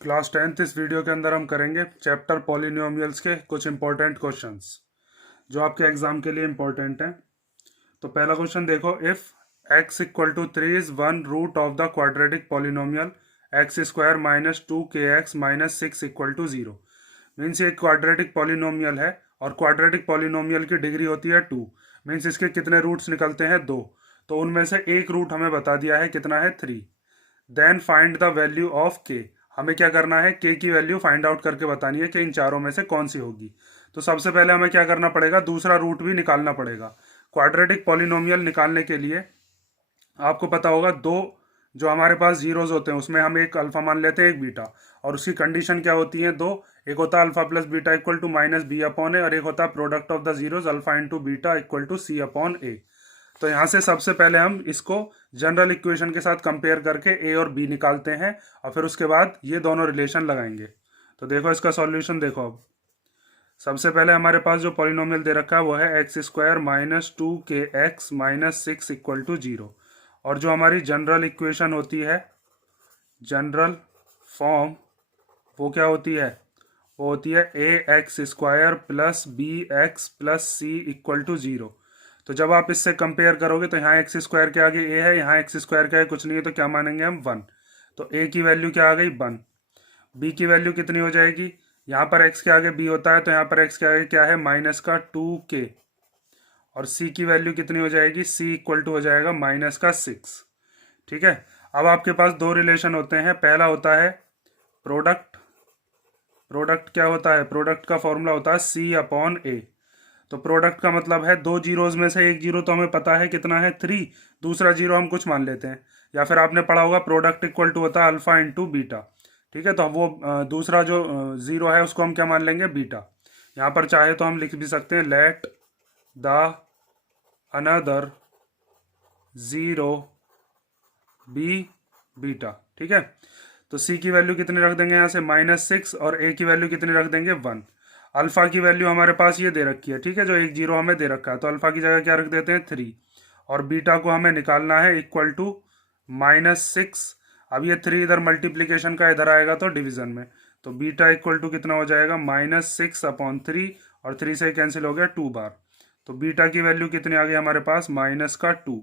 Class 10th इस video के अंदर हम करेंगे चैप्टर पॉलिनोमियल्स के कुछ इंपॉर्टेंट क्वेश्चंस जो आपके एग्जाम के लिए इंपॉर्टेंट हैं। तो पहला क्वेश्चन देखो, if x equal to 3 is one root of the quadratic polynomial x square minus 2kx minus 6 equal to 0। Means ये क्वाड्रेटिक पॉलिनोमियल है और क्वाड्रेटिक पॉलिनोमियल की डिग्री होती है 2। मीन्स इसके कितने रूट्स निकलते हैं? 2। तो उनमें से एक रूट हमें बता दिया है, कितना है? 3। Then find the value of k। हमें क्या करना है? k की वैल्यू फाइंड आउट करके बतानी है कि इन चारों में से कौन सी होगी। तो सबसे पहले हमें क्या करना पड़ेगा? दूसरा रूट भी निकालना पड़ेगा। क्वाड्रेटिक पॉलिनोमियल निकालने के लिए आपको पता होगा, दो जो हमारे पास जीरोज होते हैं उसमें हम एक अल्फा मान लेते हैं, एक बीटा, और उसकी कंडीशन क्या होती है? दो। एक होता है alpha plus beta equal to minus B upon A, और एक होता है product of the zeros alpha into beta equal to C upon ए। तो यहाँ से सबसे पहले हम इसको जनरल इक्वेशन के साथ कंपेयर करके ए और बी निकालते हैं और फिर उसके बाद ये दोनों रिलेशन लगाएंगे। तो देखो इसका सॉल्यूशन देखो। अब सबसे पहले हमारे पास जो पॉलिनोमियल दे रखा है वो है x square minus 2kx minus 6 equal to 0। और जो हमारी जनरल इक्वेशन होती है, जनरल फॉर्म, वो क्या होती है? वो होती है A x square plus B x plus C equal to 0। तो जब आप इससे कंपेयर करोगे तो यहाँ एक्स स्क्वायर के आगे ए है, यहाँ एक्स स्क्वायर के आगे कुछ नहीं है, तो क्या मानेंगे हम? 1। तो ए की वैल्यू क्या आ गई? 1। बी की वैल्यू कितनी हो जाएगी? यहाँ पर एक्स के आगे बी होता है तो यहाँ पर एक्स के आगे क्या है? माइनस का 2k। और सी की वैल्यू कितनी हो जाएगी? सी इक्वल टू हो जाएगा माइनस का 6। ठीक है। अब आपके पास दो रिलेशन होते हैं। पहला होता है प्रोडक्ट। प्रोडक्ट क्या होता है? प्रोडक्ट का फॉर्मूला होता है सी अपॉन ए। तो प्रोडक्ट का मतलब है दो जीरोज में से एक जीरो तो हमें पता है कितना है? 3। दूसरा जीरो हम कुछ मान लेते हैं, या फिर आपने पढ़ा होगा प्रोडक्ट इक्वल टू होता है अल्फा इंटू बीटा। ठीक है। तो वो दूसरा जो जीरो है उसको हम क्या मान लेंगे? बीटा। यहाँ पर चाहे तो हम लिख भी सकते हैं let the another zero be beta. ठीक है। तो सी की वैल्यू कितनी रख देंगे यहाँ से? -6। और ए की वैल्यू कितनी रख देंगे? 1। अल्फा की वैल्यू हमारे पास ये दे रखी है, ठीक है, जो एक जीरो हमें दे रखा है, तो अल्फा की जगह क्या रख देते हैं? 3। और बीटा को हमें निकालना है इक्वल टू -6। अब ये 3 इधर मल्टीप्लीकेशन का इधर आएगा तो डिवीजन में, तो बीटा इक्वल टू कितना हो जाएगा? -6 अपॉन 3, और 3 से कैंसिल हो गया 2 बार। तो बीटा की वैल्यू कितनी आ गई हमारे पास? -2।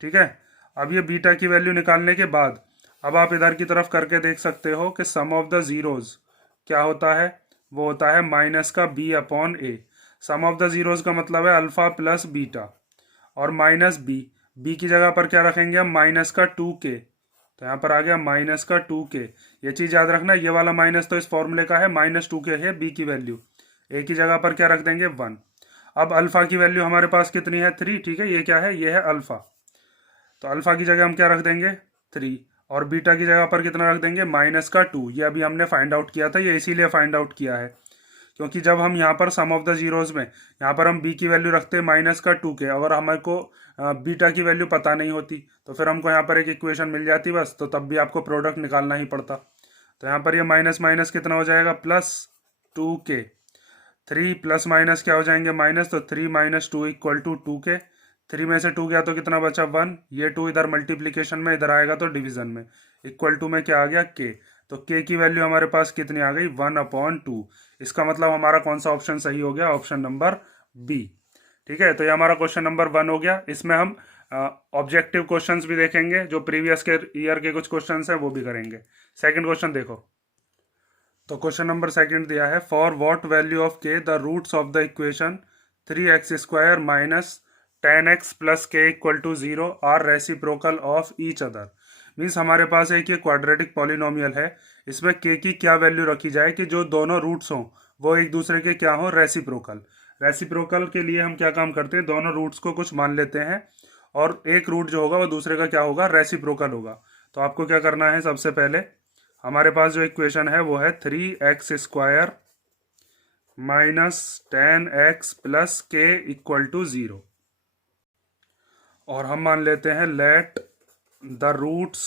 ठीक है। अब ये बीटा की वैल्यू निकालने के बाद अब आप इधर की तरफ करके देख सकते हो कि सम ऑफ द जीरोज क्या होता है? वो होता है माइनस का b upon a. Sum of the zeros का मतलब है अल्फा प्लस बीटा और माइनस बी। बी की जगह पर क्या रखेंगे हम? -2k। तो यहाँ पर आ गया -2k। ये चीज़ याद रखना, ये वाला माइनस तो इस फॉर्मूले का है, -2k है बी की वैल्यू। ए की जगह पर क्या रख देंगे? 1। अब अल्फा की वैल्यू हमारे पास कितनी है? 3। ठीक है। ये क्या है? ये है अल्फा। तो अल्फा की जगह हम क्या रख देंगे? 3। और बीटा की जगह पर कितना रख देंगे? -2। ये अभी हमने फाइंड आउट किया था, ये इसीलिए फाइंड आउट किया है क्योंकि जब हम यहाँ पर सम ऑफ द जीरोज में यहाँ पर हम बी की वैल्यू रखते हैं -2k, अगर हमें को बीटा की वैल्यू पता नहीं होती तो फिर हमको यहाँ पर एक इक्वेशन मिल जाती बस, तो तब भी आपको प्रोडक्ट निकालना ही पड़ता। तो यहाँ पर ये माइनस माइनस कितना हो जाएगा? +2k। 3 प्लस माइनस क्या हो जाएंगे? माइनस। तो 3 - 2 इक्वल टू 2k। 3 में से 2 गया तो कितना बचा? 1। ये 2 इधर मल्टीप्लीकेशन में इधर आएगा तो डिवीजन में, इक्वल टू में क्या आ गया? k। तो k की वैल्यू हमारे पास कितनी आ गई? 1/2। इसका मतलब हमारा कौन सा ऑप्शन सही हो गया? Option number B. ठीक है। तो ये हमारा क्वेश्चन नंबर 1 हो गया। इसमें हम ऑब्जेक्टिव क्वेश्चंस भी देखेंगे, जो प्रीवियस के ईयर के कुछ क्वेश्चंस हैं वो भी करेंगे। सेकंड क्वेश्चन देखो। तो क्वेश्चन नंबर सेकंड दिया है, for what value of k the roots of the equation 3x square minus 10x plus k equal to 0 are reciprocal of each other. Means हमारे पास एक ये क्वाड्रेटिक पॉलिनोमियल है, इसमें k की क्या वैल्यू रखी जाए कि जो दोनों रूट्स हों वो एक दूसरे के क्या हों? रेसिप्रोकल। रेसिप्रोकल के लिए हम क्या काम करते हैं? दोनों रूट्स को कुछ मान लेते हैं और एक रूट जो होगा वो दूसरे का क्या होगा? रेसिप्रोकल होगा। तो आपको क्या करना है? सबसे पहले हमारे पास जो इक्वेशन है वो है 3x square minus 10x plus k equal to 0, और हम मान लेते हैं लेट द रूट्स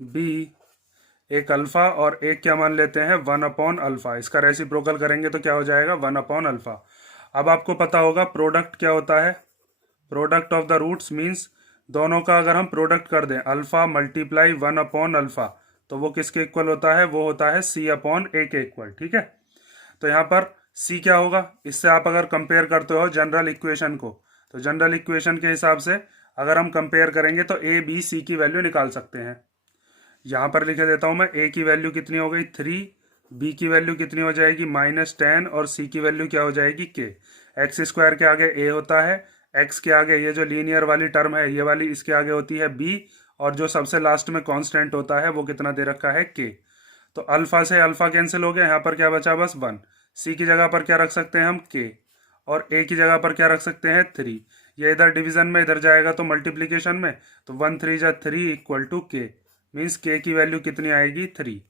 बी एक अल्फा और एक क्या मान लेते हैं? 1/अल्फा। इसका रेसिप्रोकल करेंगे तो क्या हो जाएगा? 1/अल्फा। अब आपको पता होगा प्रोडक्ट क्या होता है? Product of the roots means दोनों का अगर हम प्रोडक्ट कर दें, अल्फा मल्टीप्लाई 1/अल्फा, तो वो किसके इक्वल होता है, वो होता है सी अपॉन ए के इक्वल। ठीक है, तो यहाँ पर सी क्या होगा, इससे आप अगर कंपेयर करते हो जनरल इक्वेशन को, तो जनरल इक्वेशन के हिसाब से अगर हम कंपेयर करेंगे तो ए बी सी की वैल्यू निकाल सकते हैं। यहाँ पर लिखे देता हूँ मैं, ए की वैल्यू कितनी हो गई 3, बी की वैल्यू कितनी हो जाएगी -10 और सी की वैल्यू क्या हो जाएगी के। एक्स स्क्वायर के आगे ए होता है, एक्स के आगे ये जो लीनियर वाली टर्म है ये वाली, इसके आगे होती है बी, और जो सबसे लास्ट में कांस्टेंट होता है वो कितना दे रखा है के। तो अल्फा से अल्फा कैंसिल हो गया, यहाँ पर क्या बचा बस 1। सी की जगह पर क्या रख सकते हैं हम के, और ए की जगह पर क्या रख सकते हैं 3। ये इधर डिवीजन में इधर जाएगा तो मल्टीप्लीकेशन में, तो 1 3 जा 3 इक्वल टू के, मीन्स के की वैल्यू कितनी आएगी 3।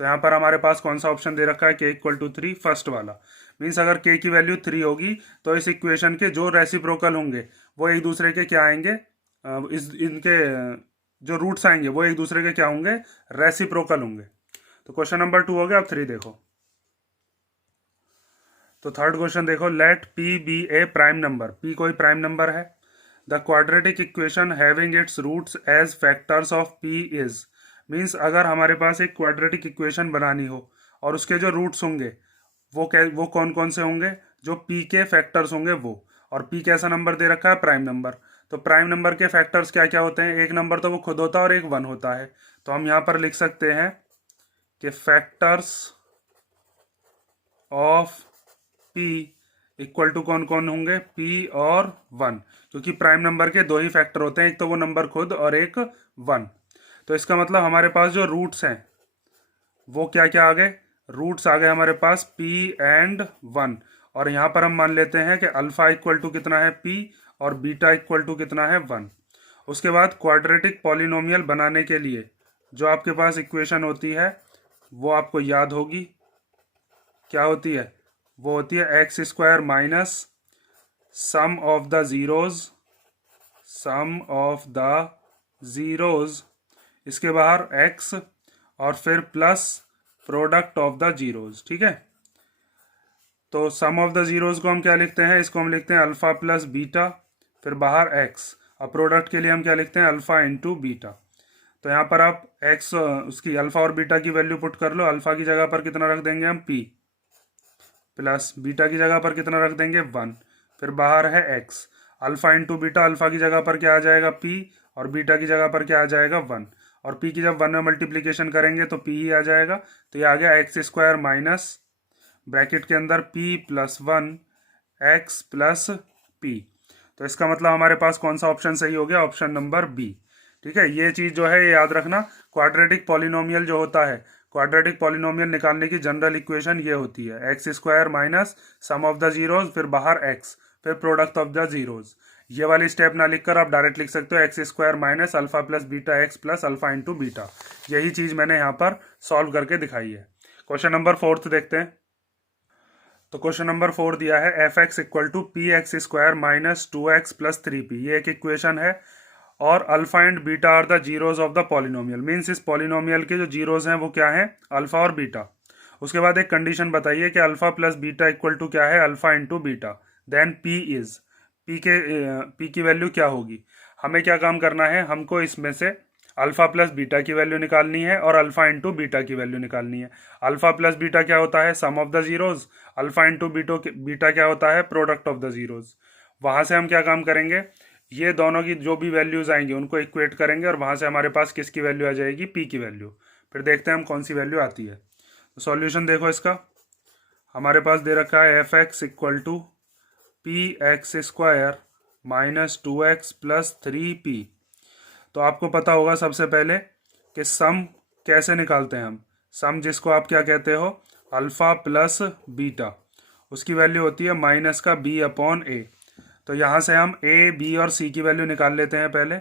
तो यहाँ पर हमारे पास कौन सा ऑप्शन दे रखा है, के इक्वल टू 3, फर्स्ट वाला। मीन्स अगर के की वैल्यू 3 होगी तो इस इक्वेशन के जो रेसिप्रोकल होंगे वो एक दूसरे के क्या आएंगे, इनके जो रूट्स आएंगे वो एक दूसरे के क्या होंगे, रेसिप्रोकल होंगे। तो क्वेश्चन नंबर 2 हो गया। अब 3 देखो, तो थर्ड क्वेश्चन देखो, let P be a prime number, P कोई प्राइम नंबर है। The quadratic equation having its roots as factors of P is, means अगर हमारे पास एक क्वाड्रेटिक इक्वेशन बनानी हो और उसके जो रूट्स होंगे वो कौन कौन से होंगे, जो पी के फैक्टर्स होंगे वो, और पी कैसा नंबर दे रखा है, प्राइम नंबर। तो प्राइम नंबर के फैक्टर्स क्या क्या होते हैं, एक नंबर तो वो खुद होता है और एक 1 होता है। तो हम यहाँ पर लिख सकते हैं कि factors of P equal to कौन कौन होंगे, पी और 1, क्योंकि प्राइम नंबर के 2 ही फैक्टर होते हैं, एक तो वो नंबर खुद और एक 1। तो इसका मतलब हमारे पास जो रूट्स हैं वो क्या क्या आ गए, रूट्स आ गए हमारे पास p एंड 1। और यहाँ पर हम मान लेते हैं कि अल्फा इक्वल टू कितना है p और बीटा इक्वल टू कितना है 1। उसके बाद क्वाड्रेटिक पॉलिनोमियल बनाने के लिए जो आपके पास इक्वेशन होती है वो आपको याद होगी, क्या होती है, वो होती है x square minus sum of the zeros, इसके बाहर x और फिर plus product of the zeros. ठीक है, तो सम ऑफ द जीरोज को हम क्या लिखते हैं, इसको हम लिखते हैं अल्फा प्लस बीटा, फिर बाहर x, और प्रोडक्ट के लिए हम क्या लिखते हैं, अल्फा इंटू बीटा। तो यहाँ पर आप x उसकी अल्फा और बीटा की वैल्यू पुट कर लो। अल्फा की जगह पर कितना रख देंगे हम p, प्लस बीटा की जगह पर कितना रख देंगे 1, फिर बाहर है x। Alpha into beta, alpha की जगह पर क्या आ जाएगा p, और बीटा की जगह पर क्या आ जाएगा 1, और p की जब 1 में मल्टीप्लीकेशन करेंगे तो p ही आ जाएगा। तो ये आ गया एक्स स्क्वायर माइनस ब्रैकेट के अंदर p plus 1 x plus p। तो इसका मतलब हमारे पास कौन सा ऑप्शन सही हो गया, ऑप्शन नंबर बी। ठीक है, ये चीज़ जो है ये याद रखना, क्वाड्रेटिक पॉलिनोमियल जो होता है, क्वाड्रेटिक पॉलिनोमियल निकालने की जनरल इक्वेशन ये होती है x square minus sum of the zeros, फिर बाहर x, फिर प्रोडक्ट ऑफ द जीरोज। ये वाली स्टेप ना लिखकर आप डायरेक्ट लिख सकते हो x square minus alpha plus beta x plus alpha into beta. यही चीज़ मैंने यहाँ पर सॉल्व करके दिखाई है। क्वेश्चन नंबर 4 देखते हैं। तो क्वेश्चन नंबर 4 दिया है F x equal to P x square minus 2x plus 3p, ये एक इक्वेशन है, और alpha and beta are the zeros of the polynomial, means इस पॉलिनोमियल के जो जीरोज हैं वो क्या हैं, अल्फा और बीटा। उसके बाद एक कंडीशन बताइए कि alpha plus beta equal to क्या है, alpha into beta, then P is, P की वैल्यू क्या होगी। हमें क्या काम करना है, हमको इसमें से अल्फा प्लस बीटा की वैल्यू निकालनी है और अल्फा इंटू बीटा की वैल्यू निकालनी है। अल्फा प्लस बीटा क्या होता है, sum of the zeros, alpha into beta क्या होता है, प्रोडक्ट ऑफ द जीरोज। वहाँ से हम क्या काम करेंगे, ये दोनों की जो भी वैल्यूज आएंगी उनको इक्वेट करेंगे और वहाँ से हमारे पास किसकी वैल्यू आ जाएगी, पी की वैल्यू। फिर देखते हैं हम कौन सी वैल्यू आती है। तो सॉल्यूशन देखो इसका, हमारे पास दे रखा है F x equal to P x square minus 2x plus 3p। तो आपको पता होगा सबसे पहले कि सम कैसे निकालते हैं हम, सम जिसको आप क्या कहते हो, अल्फ़ा प्लस बीटा, उसकी वैल्यू होती है माइनस का b अपॉन a। तो यहाँ से हम a, b और c की वैल्यू निकाल लेते हैं पहले।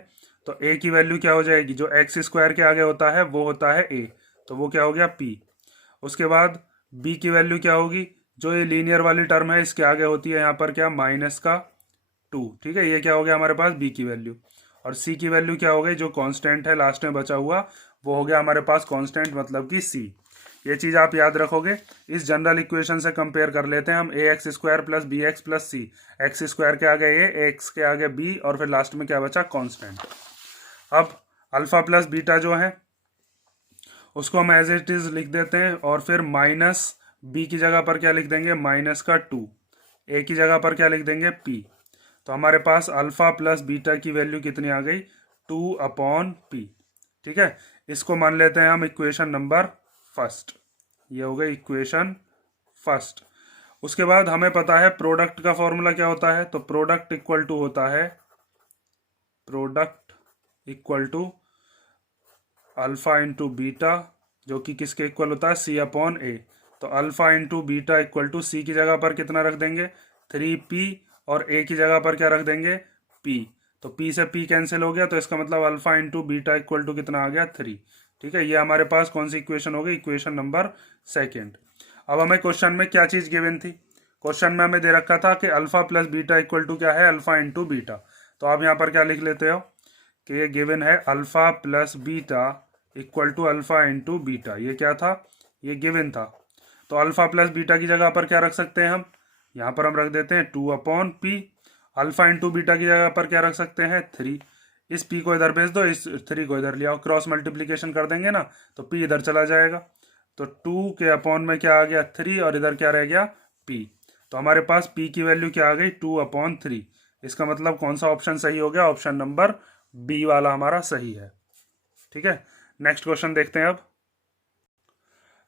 तो a की वैल्यू क्या हो जाएगी, जो एक्स स्क्वायर के आगे होता है वो होता है a, तो वो क्या हो गया p। उसके बाद b की वैल्यू क्या होगी, जो ये लीनियर वाली टर्म है इसके आगे होती है यहाँ पर क्या, माइनस का 2। ठीक है, ये क्या हो गया हमारे पास b की वैल्यू। और c की वैल्यू क्या हो गई, जो कांस्टेंट है लास्ट में बचा हुआ वो हो गया हमारे पास कांस्टेंट, मतलब कि c। ये चीज़ आप याद रखोगे। इस जनरल इक्वेशन से कंपेयर कर लेते हैं हम, A x square plus B x plus C, x square के आगे ए, एक्स के आगे बी, और फिर लास्ट में क्या बचा, कांस्टेंट। अब अल्फा प्लस बीटा जो है उसको हम एज इट इज लिख देते हैं और फिर माइनस बी की जगह पर क्या लिख देंगे, माइनस का 2, ए की जगह पर क्या लिख देंगे, पी। तो हमारे पास अल्फा प्लस बीटा की वैल्यू कितनी आ गई, 2/p। ठीक है, इसको मान लेते हैं हम इक्वेशन नंबर फर्स्ट। ये हो गई इक्वेशन फर्स्ट। उसके बाद हमें पता है प्रोडक्ट का फॉर्मूला क्या होता है, तो प्रोडक्ट इक्वल टू होता है, product equal to alpha into beta, जो कि किसके इक्वल होता है, C/A। तो alpha into beta equal to C की जगह पर कितना रख देंगे, 3p, और ए की जगह पर क्या रख देंगे, p। तो p से p कैंसिल हो गया, तो इसका मतलब alpha into beta equal to कितना आ गया, 3। ठीक है, ये हमारे पास कौन सी इक्वेशन हो गई, इक्वेशन नंबर सेकेंड। अब हमें क्वेश्चन में क्या चीज गिवन थी, क्वेश्चन में हमें दे रखा था कि alpha plus beta equal to क्या है, अल्फा इंटू बीटा। तो आप यहाँ पर क्या लिख लेते हो कि ये गिवन है alpha plus beta equal to alpha into beta. ये क्या था, ये गिवन था। तो अल्फा प्लस बीटा की जगह पर क्या रख सकते हैं हम, यहाँ पर हम रख देते हैं 2/p। अल्फा इंटू बीटा की जगह पर क्या रख सकते हैं, 3। इस p को इधर भेज दो, इस 3 को इधर ले आओ, क्रॉस मल्टीप्लीकेशन कर देंगे ना, तो p इधर चला जाएगा। तो 2 के अपॉन में क्या आ गया, 3, और इधर क्या रह गया, p। तो हमारे पास p की वैल्यू क्या आ गई, 2/3। इसका मतलब कौन सा ऑप्शन सही हो गया, ऑप्शन नंबर बी वाला हमारा सही है। ठीक है, नेक्स्ट क्वेश्चन देखते हैं अब।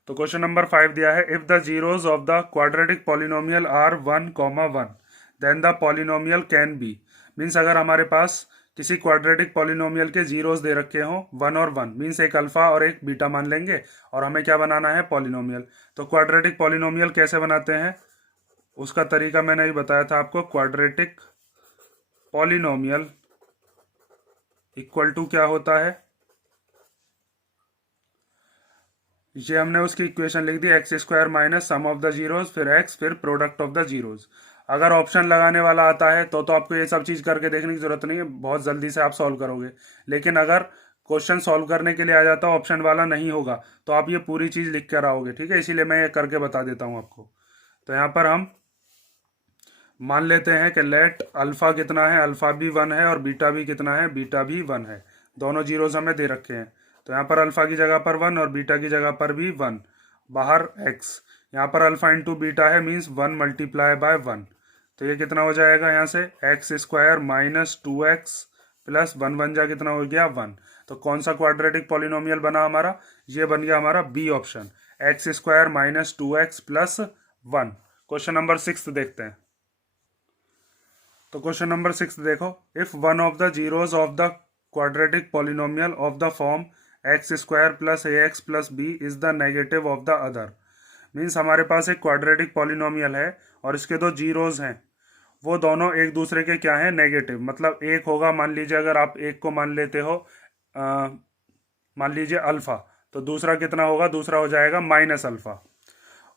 तो क्वेश्चन नंबर 5 दिया है, if the zeros of the quadratic polynomial are 1,1 then the polynomial can be. Means अगर हमारे पास किसी क्वाड्रेटिक पॉलिनोमियल के जीरोस दे रखे हों 1 और 1, मीन्स एक अल्फा और एक बीटा मान लेंगे, और हमें क्या बनाना है, पॉलिनोमियल। तो क्वाड्रेटिक पॉलिनोमियल कैसे बनाते हैं, उसका तरीका मैंने अभी बताया था आपको। क्वाड्रेटिक पॉलिनोमियल इक्वल टू क्या होता है, ये हमने उसकी इक्वेशन लिख दी, x² minus sum of the zeros, फिर x, फिर प्रोडक्ट ऑफ द जीरोज। अगर ऑप्शन लगाने वाला आता है तो आपको ये सब चीज़ करके देखने की जरूरत नहीं है, बहुत जल्दी से आप सॉल्व करोगे। लेकिन अगर क्वेश्चन सॉल्व करने के लिए आ जाता ऑप्शन वाला नहीं होगा, तो आप ये पूरी चीज़ लिख कर आओगे। ठीक है, इसीलिए मैं ये करके बता देता हूँ आपको। तो यहाँ पर हम मान लेते हैं कि लेट अल्फा कितना है, अल्फा भी 1 है, और बीटा भी कितना है, बीटा भी 1 है। दोनों जीरोज हमें दे रखे हैं। तो यहाँ पर अल्फा की जगह पर 1 और बीटा की जगह पर भी 1, बाहर x। यहाँ पर अल्फा इंटू बीटा है, मीन्स 1 मल्टीप्लाई बाय 1। तो ये कितना हो जाएगा, यहाँ से x² माइनस 2x प्लस 1 बन जा कितना हो गया, 1। तो कौन सा क्वाड्रेटिक पॉलिनोमियल बना हमारा, ये बन गया हमारा B option, x² minus 2x plus 1। Question number 6 देखते हैं। तो क्वेश्चन नंबर 6 देखो, if one of the zeros of the quadratic polynomial of the form x² plus ax plus b is the negative of the other. Means हमारे पास एक quadratic polynomial है और इसके दो जीरोज हैं, वो दोनों एक दूसरे के क्या हैं, नेगेटिव। मतलब एक होगा, मान लीजिए अगर आप एक को मान लेते हो मान लीजिए अल्फा, तो दूसरा कितना होगा, दूसरा हो जाएगा माइनस अल्फा।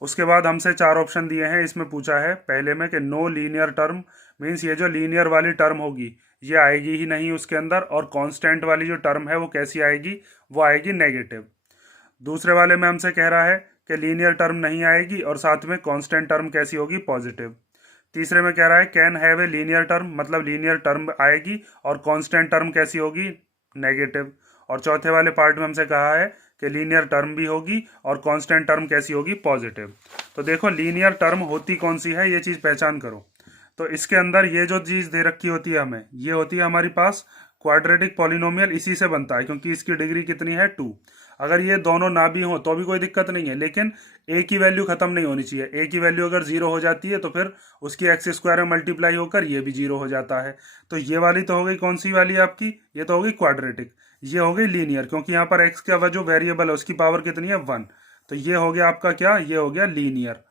उसके बाद हमसे 4 ऑप्शन दिए हैं, इसमें पूछा है पहले में कि नो लीनियर टर्म, मीन्स ये जो लीनियर वाली टर्म होगी ये आएगी ही नहीं उसके अंदर, और कांस्टेंट वाली जो टर्म है वो कैसी आएगी, वो आएगी नेगेटिव। दूसरे वाले में हमसे कह रहा है कि लीनियर टर्म नहीं आएगी और साथ में कांस्टेंट टर्म कैसी होगी, पॉजिटिव। तीसरे में कह रहा है can have a linear term, मतलब लीनियर टर्म आएगी और कांस्टेंट टर्म कैसी होगी, नेगेटिव। और चौथे वाले पार्ट में हमसे कहा है कि लीनियर टर्म भी होगी और कांस्टेंट टर्म कैसी होगी, पॉजिटिव। तो देखो लीनियर टर्म होती कौन सी है, ये चीज़ पहचान करो। तो इसके अंदर ये जो चीज़ दे रखी होती है हमें, ये होती है हमारी पास क्वाड्रेटिक पॉलिनोमियल, इसी से बनता है क्योंकि इसकी डिग्री कितनी है, 2। अगर ये दोनों ना भी हो तो भी कोई दिक्कत नहीं है, लेकिन ए की वैल्यू खत्म नहीं होनी चाहिए। ए की वैल्यू अगर 0 हो जाती है तो फिर उसकी x² में मल्टीप्लाई होकर ये भी 0 हो जाता है। तो ये वाली तो हो गई कौन सी वाली आपकी, ये तो हो गई क्वाड्रेटिक। ये हो गई लीनियर, क्योंकि यहाँ पर x का जो वेरिएबल है उसकी पावर कितनी है, 1। तो ये हो गया आपका क्या, ये हो गया लीनियर।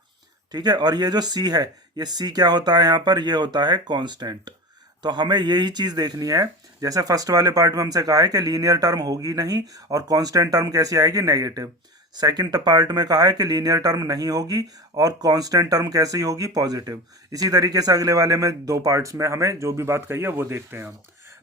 ठीक है, और ये जो c है, ये c क्या होता है यहाँ पर, ये होता है कांस्टेंट। तो हमें यही चीज़ देखनी है, जैसे फर्स्ट वाले पार्ट में हमसे कहा है कि लीनियर टर्म होगी नहीं और कांस्टेंट टर्म कैसी आएगी, नेगेटिव। सेकंड पार्ट में कहा है कि लीनियर टर्म नहीं होगी और कांस्टेंट टर्म कैसी होगी, पॉजिटिव। इसी तरीके से अगले वाले में 2 पार्ट्स में हमें जो भी बात कही है वो देखते हैं हम।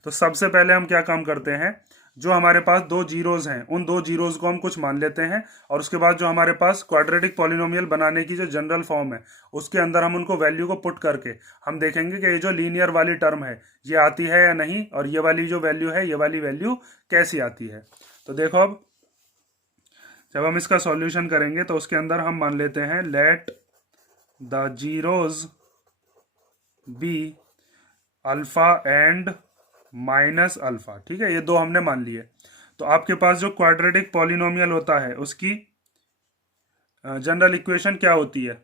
तो सबसे पहले हम क्या काम करते हैं, जो हमारे पास 2 जीरोज हैं उन 2 जीरोज को हम कुछ मान लेते हैं, और उसके बाद जो हमारे पास क्वाड्रेटिक पॉलिनोमियल बनाने की जो जनरल फॉर्म है उसके अंदर हम उनको वैल्यू को पुट करके हम देखेंगे कि ये जो लीनियर वाली टर्म है ये आती है या नहीं, और ये वाली जो वैल्यू है ये वाली वैल्यू कैसी आती है। तो देखो अब जब हम इसका सॉल्यूशन करेंगे तो उसके अंदर हम मान लेते हैं let the zeros be alpha and minus alpha. ठीक है, ये दो हमने मान लिए। तो आपके पास जो क्वाड्रेटिक पॉलिनोमियल होता है उसकी जनरल इक्वेशन क्या होती है,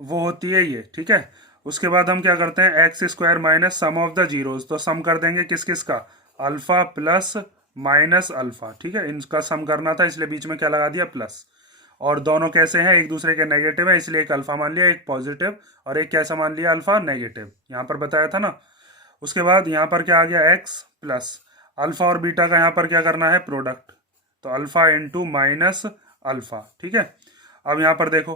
वो होती है ये। ठीक है, उसके बाद हम क्या करते हैं, x square minus sum of the zeros, तो सम कर देंगे किस किस का, अल्फा प्लस माइनस अल्फा। ठीक है, इनका सम करना था इसलिए बीच में क्या लगा दिया, प्लस। और दोनों कैसे हैं, एक दूसरे के नेगेटिव है, इसलिए एक अल्फा मान लिया, एक पॉजिटिव, और एक कैसा मान लिया, अल्फा नेगेटिव, यहाँ पर बताया था ना। उसके बाद यहाँ पर क्या आ गया, एक्स प्लस अल्फा और बीटा का यहाँ पर क्या करना है, प्रोडक्ट, तो अल्फा इंटू माइनस अल्फा। ठीक है, अब यहाँ पर देखो,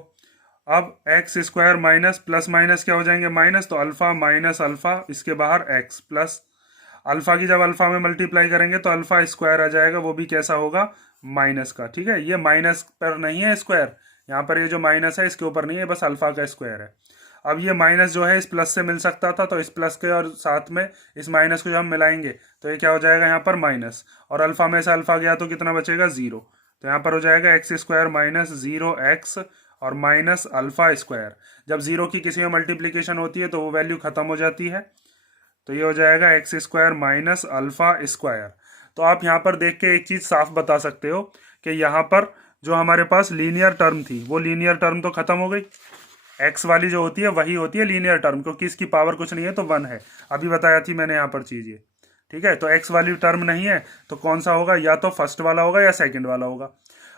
अब x square minus plus minus क्या हो जाएंगे, माइनस, तो अल्फा माइनस अल्फा, इसके बाहर एक्स प्लस अल्फा की जब अल्फा में मल्टीप्लाई करेंगे तो अल्फा स्क्वायर आ जाएगा, वो भी कैसा होगा, माइनस का। ठीक है, ये माइनस पर नहीं है स्क्वायर, यहाँ पर ये जो माइनस है इसके ऊपर नहीं है, बस अल्फा का स्क्वायर है। अब ये माइनस जो है इस प्लस से मिल सकता था, तो इस प्लस के और साथ में इस माइनस को जब हम मिलाएंगे तो ये क्या हो जाएगा, यहाँ पर माइनस, और अल्फा में से अल्फा गया तो कितना बचेगा, जीरो। तो यहाँ पर हो जाएगा x square minus zero x और माइनस अल्फा स्क्वायर। जब जीरो की किसी में मल्टीप्लीकेशन होती है तो वो वैल्यू खत्म हो जाती है, तो ये हो जाएगा x square minus alpha square. तो आप यहाँ पर देख के एक चीज साफ बता सकते हो कि यहाँ पर जो हमारे पास लीनियर टर्म थी वो लीनियर टर्म तो खत्म हो गई, एक्स वाली जो होती है वही होती है लीनियर टर्म, क्योंकि इसकी पावर कुछ नहीं है तो वन है, अभी बताया थी मैंने यहाँ पर चीज ये। ठीक है, तो एक्स वाली टर्म नहीं है तो कौन सा होगा, या तो फर्स्ट वाला होगा या सेकंड वाला होगा।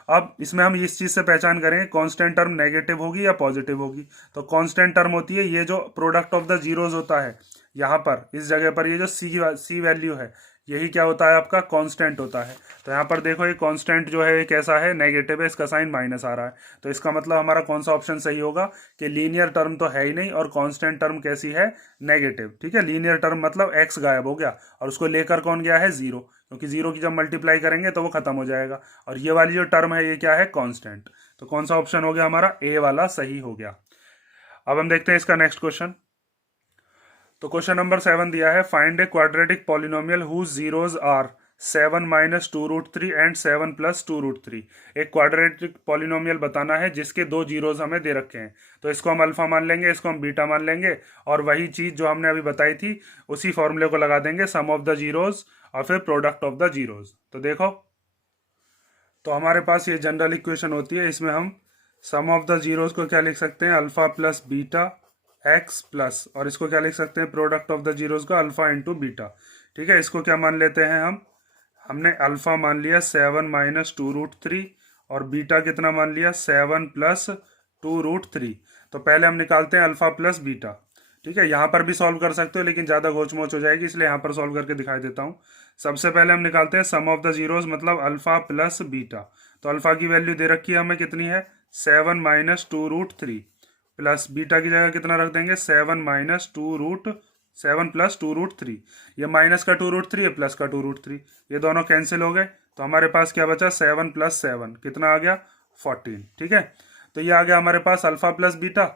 अब इसमें हम इस चीज से पहचान करेंगे कांस्टेंट टर्म नेगेटिव होगी या पॉजिटिव होगी। तो कांस्टेंट टर्म होती है ये जो प्रोडक्ट ऑफ द जीरोज होता है, यहाँ पर इस जगह पर ये जो सी वैल्यू है यही क्या होता है, आपका कांस्टेंट होता है। तो यहाँ पर देखो ये कांस्टेंट जो है ये कैसा है, नेगेटिव है, इसका साइन माइनस आ रहा है, तो इसका मतलब हमारा कौन सा ऑप्शन सही होगा कि लीनियर टर्म तो है ही नहीं और कांस्टेंट टर्म कैसी है, नेगेटिव। ठीक है, लीनियर टर्म मतलब एक्स गायब हो गया और उसको लेकर कौन गया है, जीरो, क्योंकि जीरो की जब मल्टीप्लाई करेंगे तो वो खत्म हो जाएगा, और ये वाली जो टर्म है ये क्या है, कांस्टेंट। तो कौन सा ऑप्शन हो गया हमारा, ए वाला सही हो गया। अब हम देखते हैं इसका नेक्स्ट क्वेश्चन। तो क्वेश्चन नंबर 7 दिया है, find a quadratic polynomial whose zeros are 7 minus two root three and 7 plus two root three. एक क्वाड्रेटिक पॉलिनोमियल बताना है जिसके दो जीरोज हमें दे रखे हैं, तो इसको हम अल्फा मान लेंगे, इसको हम बीटा मान लेंगे, और वही चीज जो हमने अभी बताई थी उसी फॉर्मूले को लगा देंगे, सम ऑफ द जीरोज और फिर प्रोडक्ट ऑफ द जीरोज। तो देखो, तो हमारे पास ये जनरल इक्वेशन होती है, इसमें हम सम ऑफ द जीरोज को क्या लिख सकते हैं, alpha plus beta x plus, और इसको क्या लिख सकते हैं, प्रोडक्ट ऑफ द जीरोज का अल्फा इंटू बीटा। ठीक है, इसको क्या मान लेते हैं हमने अल्फा मान लिया 7 माइनस टू रूट थ्री और बीटा कितना मान लिया 7 प्लस टू रूट थ्री। तो पहले हम निकालते हैं अल्फा प्लस बीटा। ठीक है, यहाँ पर भी सॉल्व कर सकते हो लेकिन ज़्यादा घोच मोच हो जाएगी, इसलिए यहाँ पर सॉल्व करके दिखाई देता हूँ। सबसे पहले हम निकालते हैं सम ऑफ द जीरोज मतलब अल्फा प्लस बीटा। तो अल्फा की वैल्यू दे रखी है हमें कितनी है, 7 minus two root three, plus beta की जगह कितना रख देंगे, 7 minus two root 7 plus two root three. ये माइनस का टू रूट थ्री है, प्लस का टू रूट थ्री, ये दोनों कैंसिल हो गए, तो हमारे पास क्या बचा, 7 प्लस 7 कितना आ गया, 14। ठीक है, तो ये आ गया हमारे पास अल्फा प्लस बीटा।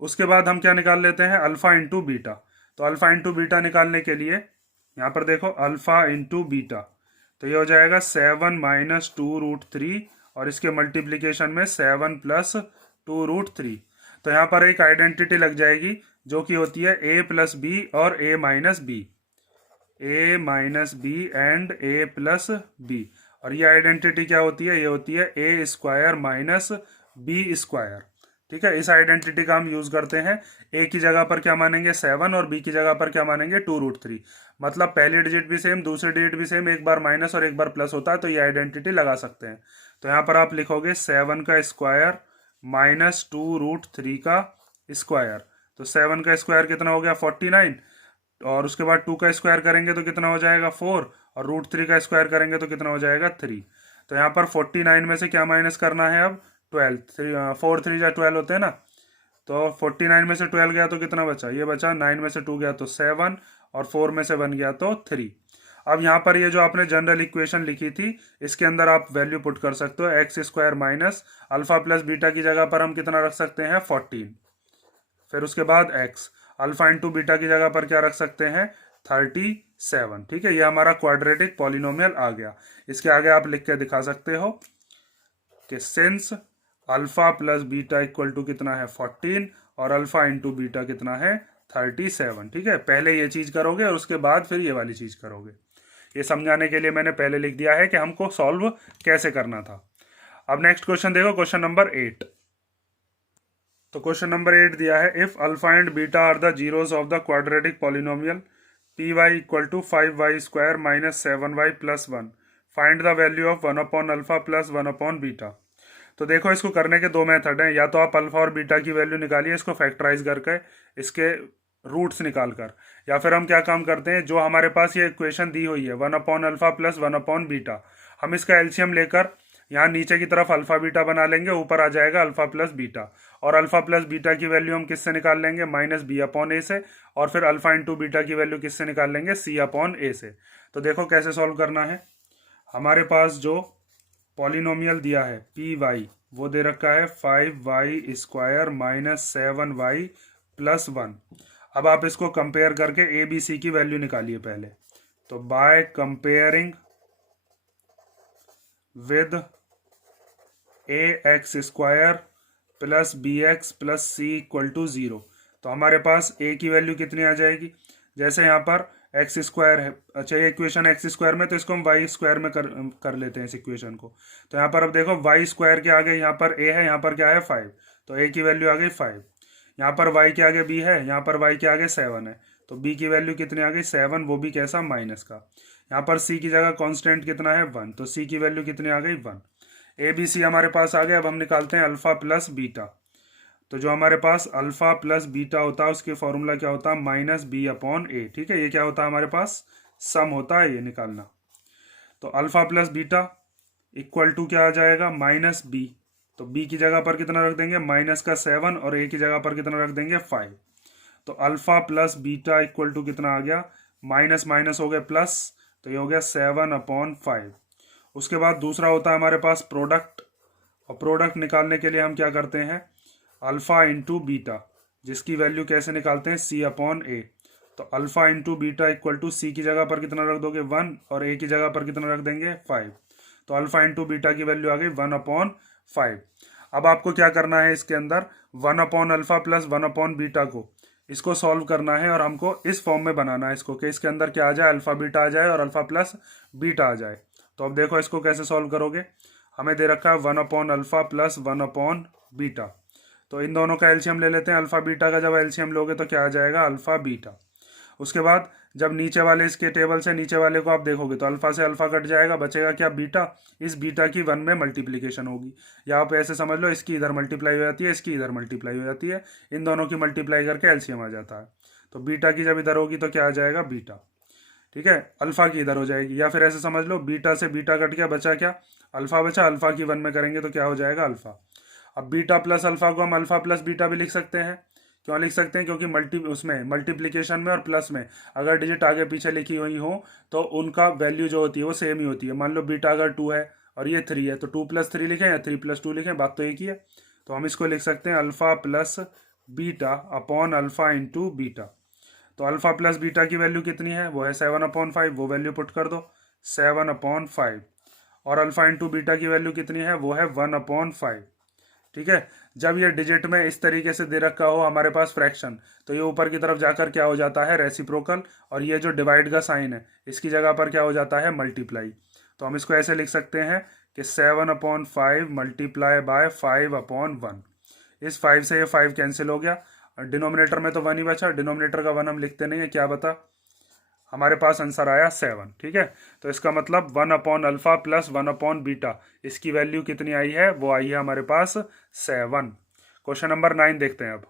उसके बाद हम क्या निकाल लेते हैं, अल्फा इंटू बीटा। तो अल्फा इंटू बीटा निकालने के लिए यहाँ पर देखो अल्फा इंटू बीटा, तो ये हो जाएगा 7 माइनस टू रूट थ्री और इसके मल्टीप्लीकेशन में 7 प्लस टू रूट थ्री। तो यहाँ पर एक आइडेंटिटी लग जाएगी जो कि होती है ए प्लस बी और A minus B, A minus B and A plus B. और ये आइडेंटिटी क्या होती है, ये होती है A square minus B square. ठीक है, इस आइडेंटिटी का हम यूज करते हैं, ए की जगह पर क्या मानेंगे 7 और बी की जगह पर क्या मानेंगे टू रूट थ्री। मतलब पहली डिजिट भी सेम दूसरी डिजिट भी सेम, एक बार माइनस और एक बार प्लस होता है, तो ये आइडेंटिटी लगा सकते हैं। तो यहाँ पर आप लिखोगे 7 का square minus two root three का स्क्वायर। तो 7 का स्क्वायर कितना हो गया 49, और उसके बाद 2 का स्क्वायर करेंगे तो कितना हो जाएगा 4, और रूट थ्री का स्क्वायर करेंगे तो कितना हो जाएगा 3। तो यहाँ पर 49 में से क्या माइनस करना है अब 12, 4 3 जा 12 होते हैं ना, तो 49 में से 12 गया तो कितना बचा, ये बचा, 9 में से 2 गया तो 7 और 4 में से 1 गया तो 3। अब यहाँ पर ये जो आपने जनरल इक्वेशन लिखी थी इसके अंदर आप वैल्यू पुट कर सकते हो, x square minus alpha plus beta की जगह पर हम कितना रख सकते हैं 14, फिर उसके बाद एक्स, अल्फा इंटू बीटा की जगह पर क्या रख सकते हैं 37। ठीक है, ये हमारा क्वाड्रेटिक पॉलिनोमियल आ गया। इसके आगे आप लिख के दिखा सकते हो कि since alpha plus beta equal to कितना है 14 और अल्फा इंटू बीटा कितना है 37। ठीक है, पहले ये चीज करोगे और उसके बाद फिर ये वाली चीज करोगे। ये समझाने के लिए मैंने पहले लिख दिया है कि हमको सॉल्व कैसे करना था। अब नेक्स्ट क्वेश्चन देखो, क्वेश्चन नंबर 8। तो क्वेश्चन नंबर 8 दिया है, if alpha and beta are the zeros of the quadratic polynomial P Y equal to 5y square minus 7y plus 1, find the value of 1 upon alpha plus 1 upon beta. तो देखो, इसको करने के दो method हैं, या तो आप अल्फा और बीटा की वैल्यू निकालिए इसको फैक्टराइज करके, इसके रूट्स निकाल कर, या फिर हम क्या काम करते हैं, जो हमारे पास ये इक्वेशन दी हुई है 1 upon alpha plus 1 upon beta, हम इसका एलसीएम लेकर यहाँ नीचे की तरफ अल्फा बीटा बना लेंगे, ऊपर आ जाएगा अल्फा प्लस बीटा, और अल्फा प्लस बीटा की वैल्यू हम किससे निकाल लेंगे, माइनस बी अपॉन ए से, और फिर अल्फा इंटू बीटा की वैल्यू किससे निकाल लेंगे, सी अपॉन ए से। तो देखो कैसे सॉल्व करना है। हमारे पास जो पॉलिनोमियल दिया है पी वाई, वो दे रखा है 5y square minus 7y plus 1। अब आप इसको कंपेयर करके ए बी सी की वैल्यू निकालिए पहले। तो by comparing with a x square plus B x plus C equal to 0, तो हमारे पास ए की वैल्यू कितनी आ जाएगी, जैसे यहाँ पर एक्स स्क्वायर है, अच्छा ये इक्वेशन एक्स स्क्वायर में, तो इसको हम वाई स्क्वायर में कर लेते हैं इस इक्वेशन को। तो यहाँ पर अब देखो वाई स्क्वायर के आगे यहाँ पर ए है, यहाँ पर क्या है 5, तो ए की वैल्यू आ गई 5। यहाँ पर वाई के आगे बी है, यहाँ पर वाई के आगे 7 है, तो बी की वैल्यू कितनी आ गई 7, वो भी कैसा माइनस का। यहाँ पर सी की जगह कॉन्स्टेंट कितना है 1, तो सी की वैल्यू कितनी आ गई 1। ए बी सी हमारे पास आ गए। अब हम निकालते हैं अल्फा प्लस बीटा। तो जो हमारे पास अल्फा प्लस बीटा होता है उसके फॉर्मूला क्या होता है, माइनस बी अपॉन ए। ठीक है, ये क्या होता है हमारे पास, सम होता है ये निकालना। तो alpha plus beta equal to क्या आ जाएगा, माइनस बी। तो बी की जगह पर कितना रख देंगे, माइनस का 7, और ए की जगह पर कितना रख देंगे 5। तो alpha plus beta equal to कितना आ गया, माइनस माइनस हो गया प्लस, तो ये हो गया 7 अपॉन 5। उसके बाद दूसरा होता है हमारे पास प्रोडक्ट, और प्रोडक्ट निकालने के लिए हम क्या करते हैं, अल्फा इंटू बीटा, जिसकी वैल्यू कैसे निकालते हैं, सी अपॉन ए। तो alpha into beta equal to C की जगह पर कितना रख दोगे 1, और ए की जगह पर कितना रख देंगे 5। तो अल्फा इंटू बीटा की वैल्यू आ गई 1 अपॉन 5। अब आपको क्या करना है, इसके अंदर 1 upon alpha plus 1 upon beta को इसको सॉल्व करना है, और हमको इस फॉर्म में बनाना है इसको, कि इसके अंदर क्या आ जाए, अल्फा बीटा आ जाए और अल्फा प्लस बीटा आ जाए। तो अब देखो इसको कैसे सॉल्व करोगे, हमें दे रखा है 1 upon alpha plus 1 upon beta. तो इन दोनों का एलसीएम ले लेते हैं। अल्फा बीटा का जब एलसीएम लोगे तो क्या आ जाएगा, अल्फा बीटा। उसके बाद जब नीचे वाले इसके टेबल से नीचे वाले को आप देखोगे तो अल्फा से अल्फा कट जाएगा, बचेगा क्या, बीटा। इस बीटा की 1 में मल्टीप्लीकेशन होगी, या आप ऐसे समझ लो इसकी इधर मल्टीप्लाई हो जाती है, इसकी इधर मल्टीप्लाई हो जाती है, इन दोनों की मल्टीप्लाई करके एलसीएम आ जाता है। तो बीटा की जब इधर होगी तो क्या आ जाएगा, बीटा। ठीक है, अल्फा की इधर हो जाएगी, या फिर ऐसे समझ लो बीटा से बीटा कट गया, बचा क्या, अल्फा बचा। अल्फा की 1 में करेंगे तो क्या हो जाएगा, अल्फा। अब बीटा प्लस अल्फा को हम अल्फा प्लस बीटा भी लिख सकते हैं। क्यों लिख सकते हैं, क्योंकि उसमें मल्टीप्लीकेशन में और प्लस में अगर डिजिट आगे पीछे लिखी हुई हो तो उनका वैल्यू जो होती है वो सेम ही होती है। मान लो बीटा अगर 2 है और ये 3 है, तो 2 + 3 लिखें या 3 + 2 लिखें, बात तो एक ही है। तो हम इसको लिख सकते हैं alpha plus beta upon alpha into beta. तो अल्फा प्लस बीटा की वैल्यू कितनी है, वो है 7 अपॉन 5, वो वैल्यू पुट कर दो 7 अपॉन 5। और अल्फा इंटू बीटा की वैल्यू कितनी है, वो है 1 अपॉन 5। ठीक है, जब ये डिजिट में इस तरीके से दे रखा हो हमारे पास फ्रैक्शन, तो ये ऊपर की तरफ जाकर क्या हो जाता है, रेसिप्रोकल, और ये जो डिवाइड का साइन है इसकी जगह पर क्या हो जाता है, मल्टीप्लाई। तो हम इसको ऐसे लिख सकते हैं कि 7 अपॉन 5 मल्टीप्लाई बाय 5 अपॉन 1। इस 5 से ये 5 कैंसिल हो गया, और डिनोमिनेटर में तो 1 ही बचा, डिनोमिनेटर का 1 हम लिखते नहीं है, क्या बता, हमारे पास आंसर आया 7। ठीक है, तो इसका मतलब 1 upon alpha plus 1 upon beta, इसकी वैल्यू कितनी आई है, वो आई है हमारे पास 7। क्वेश्चन नंबर 9 देखते हैं अब।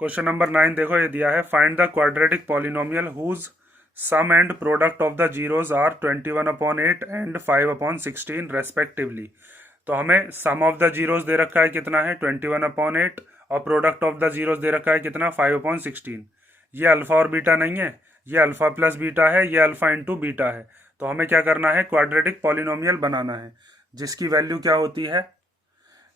क्वेश्चन नंबर 9 देखो, ये दिया है, find the quadratic polynomial whose sum and product of the zeros are 21 upon 8 and 5 upon 16 respectively. तो हमें सम ऑफ द जीरोज दे रखा है कितना है, 21 अपॉन 8, और प्रोडक्ट ऑफ द जीरोज दे रखा है कितना, 5 अपॉन 16। ये अल्फा और बीटा नहीं है, ये अल्फा प्लस बीटा है, ये अल्फा इंटू बीटा है। तो हमें क्या करना है, क्वाड्रेटिक पॉलिनोमियल बनाना है, जिसकी वैल्यू क्या होती है,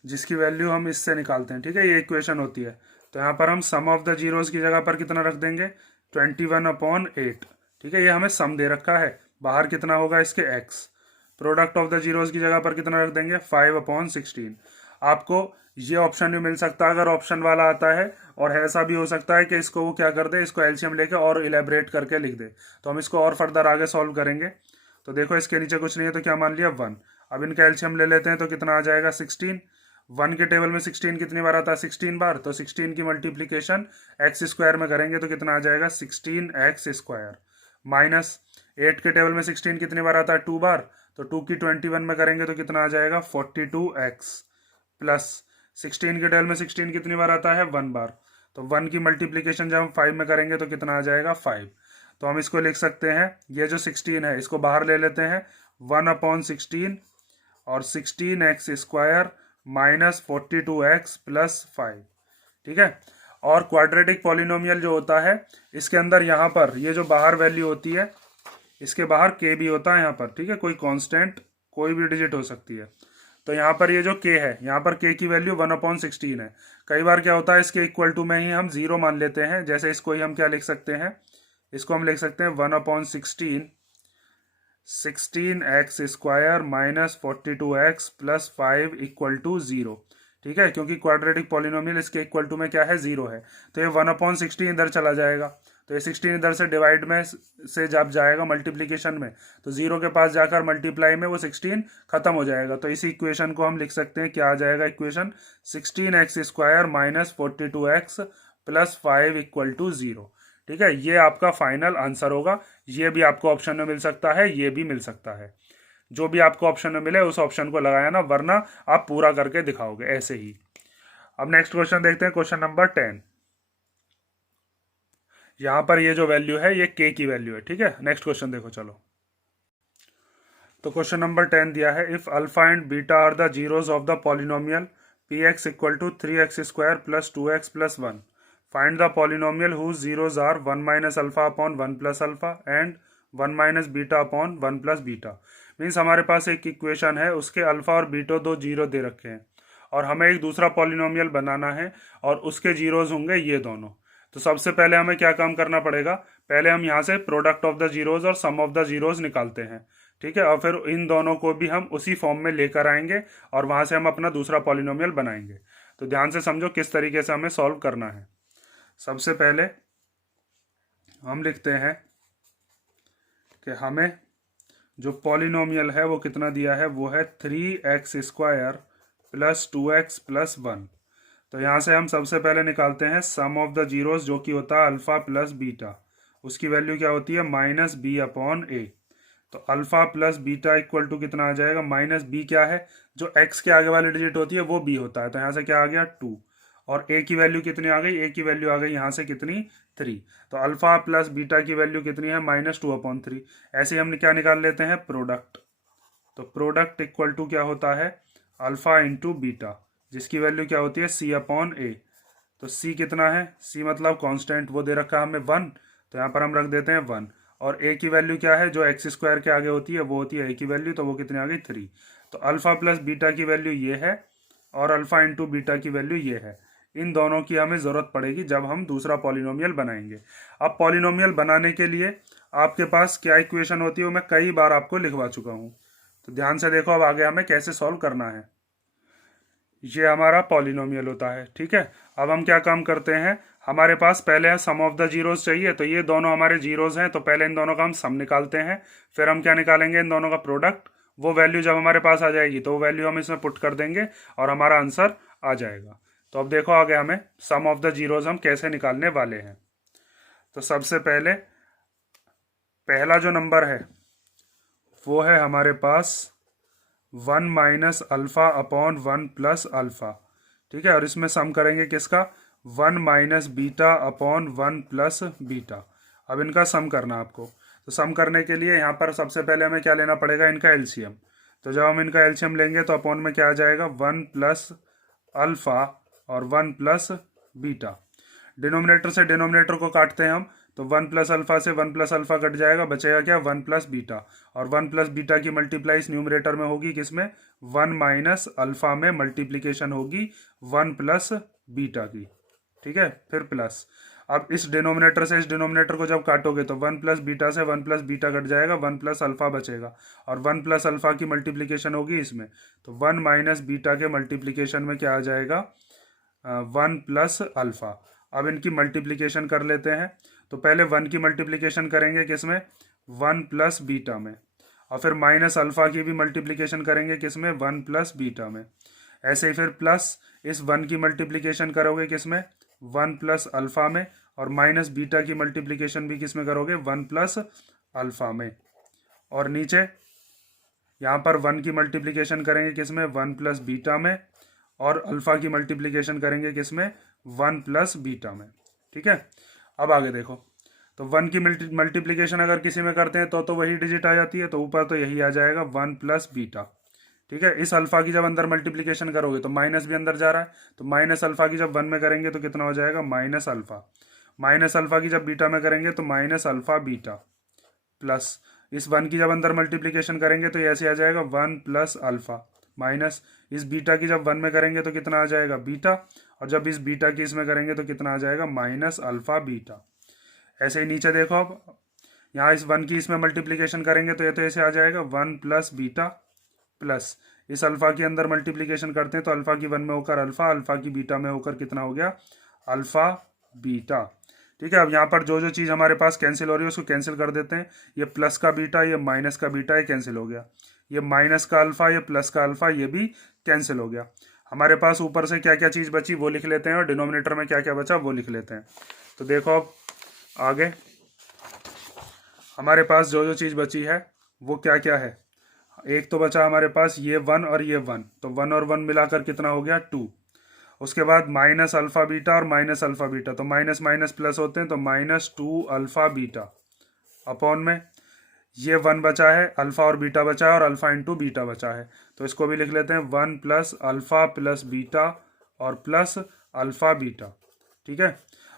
जिसकी वैल्यू हम इससे निकालते हैं। ठीक है, ये इक्वेशन होती है। तो यहाँ पर हम सम ऑफ द जीरोज की जगह पर कितना रख देंगे, 21 अपॉन 8। ठीक है, ये हमें सम दे रखा है, बाहर कितना होगा इसके x। Product of the zeros की जगह पर कितना रख देंगे 5/16। आपको ये ऑप्शन भी मिल सकता है अगर ऑप्शन वाला आता है, और ऐसा भी हो सकता है कि इसको वो क्या कर दे, इसको एलसीएम लेके और इलेबरेट करके लिख दे। तो हम इसको और फर्दर आगे सॉल्व करेंगे। तो देखो इसके नीचे कुछ नहीं है तो क्या मान लिया 1। अब इनका एलसीएम ले लेते हैं तो कितना आ जाएगा 16। 1 के टेबल में 16 कितनी बार आता है 16 बार, तो 16 की मल्टीप्लीकेशन एक्स स्क्वायर में करेंगे तो कितना आ जाएगा 16x स्क्वायर, माइनस 8 के टेबल में 16 कितनी बार आता है 2 बार, तो 2 की 21 में करेंगे तो कितना आ जाएगा 42x, प्लस 16 के टेबल में 16 कितनी बार आता है 1 बार, तो 1 की मल्टीप्लीकेशन जब हम 5 में करेंगे तो कितना आ जाएगा 5। तो हम इसको लिख सकते हैं, ये जो 16 है इसको बाहर ले लेते हैं, 1/16 और 16x square minus 42x plus 5। ठीक है। और क्वाड्रेटिक पॉलिनोमियल जो होता है इसके अंदर यहाँ पर ये जो बाहर वैल्यू होती है इसके बाहर k भी होता है यहाँ पर। ठीक है, कोई कांस्टेंट कोई भी डिजिट हो सकती है। तो यहाँ पर ये जो k है यहाँ पर k की वैल्यू 1/16 है। कई बार क्या होता है इसके इक्वल टू में ही हम 0 मान लेते हैं, जैसे इसको ही हम क्या लिख सकते हैं, इसको हम लिख सकते हैं 1/16 16x square minus 42x plus 5 equal to 0। ठीक है, क्योंकि क्वाड्रेटिक पॉलिनोमियल इसके इक्वल टू में क्या है 0 है, तो ये 1/16 इधर चला जाएगा, तो ये 16 इधर से डिवाइड में से जब जाएगा मल्टीप्लीकेशन में तो 0 के पास जाकर मल्टीप्लाई में वो 16 खत्म हो जाएगा। तो इसी इक्वेशन को हम लिख सकते हैं, क्या आ जाएगा equation 16x square minus 42x plus 5 equal to 0। ठीक है, ये आपका फाइनल आंसर होगा। ये भी आपको ऑप्शन में मिल सकता है, ये भी मिल सकता है, जो भी आपको ऑप्शन में मिले उस ऑप्शन को लगाया ना, वरना आप पूरा करके दिखाओगे ऐसे ही। अब नेक्स्ट क्वेश्चन देखते हैं, क्वेश्चन नंबर 10। यहां पर ये जो वैल्यू है ये k की वैल्यू है। ठीक है, नेक्स्ट क्वेश्चन देखो चलो। तो क्वेश्चन नंबर 10 दिया है, if alpha and beta are the zeros of the polynomial px equal to 3x square plus 2x plus 1, find the polynomial whose zeros are 1 minus alpha upon 1 plus alpha and 1 minus beta upon 1 plus beta. Means हमारे पास एक equation है, उसके alpha और beta दो zero दे रखे हैं और हमें एक दूसरा पॉलिनोमियल बनाना है और उसके जीरोज होंगे ये दोनों। तो सबसे पहले हमें क्या काम करना पड़ेगा, पहले हम यहाँ से प्रोडक्ट ऑफ द जीरोज और सम ऑफ द जीरोज निकालते हैं। ठीक है, और फिर इन दोनों को भी हम उसी फॉर्म में लेकर आएंगे और वहाँ से हम अपना दूसरा पॉलिनोमियल बनाएंगे। तो ध्यान से समझो किस तरीके से हमें सॉल्व करना है। सबसे पहले हम लिखते हैं कि हमें जो पॉलिनोमियल है वो कितना दिया है, वो है 3x square plus 2x plus 1। तो यहाँ से हम सबसे पहले निकालते हैं सम ऑफ द जीरोस, जो कि होता है अल्फा प्लस बीटा। उसकी वैल्यू क्या होती है माइनस बी अपॉन ए। तो alpha plus beta equal to कितना आ जाएगा, माइनस बी क्या है, जो एक्स के आगे वाली डिजिट होती है वो बी होता है, तो यहाँ से क्या आ गया 2। और ए की वैल्यू कितनी आ गई, ए की वैल्यू आ गई यहाँ से कितनी 3। तो अल्फा प्लस बीटा की वैल्यू कितनी है -2/3। ऐसे ही हम क्या निकाल लेते हैं प्रोडक्ट। तो प्रोडक्ट इक्वल टू क्या होता है अल्फा इंटू बीटा, जिसकी वैल्यू क्या होती है c अपॉन ए। तो c कितना है, c मतलब कांस्टेंट, वो दे रखा है हमें 1, तो यहाँ पर हम रख देते हैं 1। और a की वैल्यू क्या है, जो एक्स स्क्वायर के आगे होती है वो होती है a की वैल्यू, तो वो कितनी आ गई 3। तो अल्फा प्लस बीटा की वैल्यू ये है और अल्फा इंटू बीटा की वैल्यू ये है। इन दोनों की हमें ज़रूरत पड़ेगी जब हम दूसरा पॉलिनोमियल बनाएंगे। अब पॉलिनोमियल बनाने के लिए आपके पास क्या इक्वेशन होती है वो मैं कई बार आपको लिखवा चुका हूँ। तो ध्यान से देखो अब आगे हमें कैसे सॉल्व करना है। ये हमारा पॉलिनोमियल होता है। ठीक है, अब हम क्या काम करते हैं, हमारे पास पहले सम ऑफ द जीरोस चाहिए, तो ये दोनों हमारे जीरोस हैं, तो पहले इन दोनों का हम सम निकालते हैं, फिर हम क्या निकालेंगे इन दोनों का प्रोडक्ट। वो वैल्यू जब हमारे पास आ जाएगी तो वो वैल्यू हम इसमें पुट कर देंगे और हमारा आंसर आ जाएगा। तो अब देखो आगे हमें सम ऑफ द जीरोस हम कैसे निकालने वाले हैं। तो सबसे पहले पहला जो नंबर है वो है हमारे पास 1 minus alpha upon 1 plus alpha. ठीक है, और इसमें सम करेंगे किसका, 1 minus beta upon 1 plus beta. अब इनका सम करना आपको। तो सम करने के लिए यहाँ पर सबसे पहले हमें क्या लेना पड़ेगा, इनका एलसीएम। तो जब हम इनका एलसीएम लेंगे तो अपॉन में क्या आ जाएगा 1 प्लस अल्फा और 1 प्लस बीटा। डिनोमिनेटर से डिनोमिनेटर को काटते हैं हम, तो 1 प्लस अल्फा से 1 प्लस अल्फा कट जाएगा, बचेगा क्या 1 प्लस बीटा। और 1 प्लस बीटा की मल्टीप्लाई इस न्यूमरेटर में होगी किसमें, 1 माइनस अल्फा में मल्टीप्लीकेशन होगी 1 प्लस बीटा की। ठीक है, फिर प्लस अब इस डिनोमिनेटर से इस डिनोमिनेटर को जब काटोगे तो 1 प्लस बीटा से 1 प्लस बीटा कट जाएगा, 1 प्लस अल्फा बचेगा, और 1 प्लस अल्फा की मल्टीप्लीकेशन होगी इसमें, तो 1 माइनस बीटा के मल्टीप्लीकेशन में क्या आ जाएगा, 1 प्लस अल्फा। अब इनकी मल्टीप्लीकेशन कर लेते हैं। तो पहले 1 की मल्टीप्लीकेशन करेंगे किसमें, 1 प्लस बीटा में, और फिर माइनस अल्फा की भी मल्टीप्लीकेशन करेंगे किसमें, 1 प्लस बीटा में। ऐसे ही फिर प्लस इस 1 की मल्टीप्लीकेशन करोगे किसमें, 1 प्लस अल्फा में, और माइनस बीटा की मल्टीप्लीकेशन भी किसमें करोगे, 1 प्लस अल्फा में। और नीचे यहाँ पर 1 की मल्टीप्लीकेशन करेंगे किसमें, 1 प्लस बीटा में, और अल्फा की मल्टीप्लीकेशन करेंगे किसमें, 1 प्लस बीटा में। ठीक है, अब आगे देखो, तो 1 की मल्टीप्लीकेशन अगर किसी में करते हैं तो वही डिजिट आ जाती है, तो ऊपर तो यही आ जाएगा 1 प्लस बीटा। ठीक है, इस अल्फा की जब अंदर मल्टीप्लीकेशन करोगे तो माइनस भी अंदर जा रहा है, तो माइनस अल्फा की जब 1 में करेंगे तो कितना हो जाएगा, माइनस अल्फा। माइनस अल्फा की जब बीटा में करेंगे तो माइनस अल्फा बीटा, प्लस इस 1 की जब अंदर मल्टीप्लीकेशन करेंगे तो ऐसे आ जाएगा 1 प्लस अल्फा, माइनस इस बीटा की जब 1 में करेंगे तो कितना आ जाएगा, बीटा, और जब इस बीटा की इसमें करेंगे तो कितना आ जाएगा, माइनस अल्फा बीटा। ऐसे ही नीचे देखो, अब यहाँ इस 1 की इसमें मल्टीप्लीकेशन करेंगे तो ये तो ऐसे आ जाएगा 1 प्लस बीटा, प्लस इस अल्फा के अंदर मल्टीप्लीकेशन करते हैं तो अल्फा की 1 में होकर अल्फा, अल्फा की बीटा में होकर कितना हो गया, अल्फा बीटा। ठीक है, अब यहाँ पर जो जो चीज़ हमारे पास कैंसिल हो रही है उसको कैंसिल कर देते हैं। ये प्लस का बीटा, ये माइनस का बीटा, ये कैंसिल हो गया। ये माइनस का अल्फा, ये प्लस का अल्फा, ये भी कैंसिल हो गया। हमारे पास ऊपर से क्या क्या चीज़ बची वो लिख लेते हैं, और डिनोमिनेटर में क्या क्या बचा वो लिख लेते हैं। तो देखो अब आगे हमारे पास जो जो चीज़ बची है वो क्या क्या है। एक तो बचा हमारे पास ये 1 और ये 1, तो 1 और 1 मिलाकर कितना हो गया, 2। उसके बाद माइनस अल्फा बीटा और माइनस अल्फा बीटा, तो माइनस माइनस प्लस होते हैं, तो माइनस 2 अल्फा बीटा अपॉन में ये 1 बचा है, अल्फा और बीटा बचा है, और अल्फा इंटू बीटा बचा है, तो इसको भी लिख लेते हैं 1 प्लस अल्फा प्लस बीटा और प्लस अल्फा बीटा। ठीक है,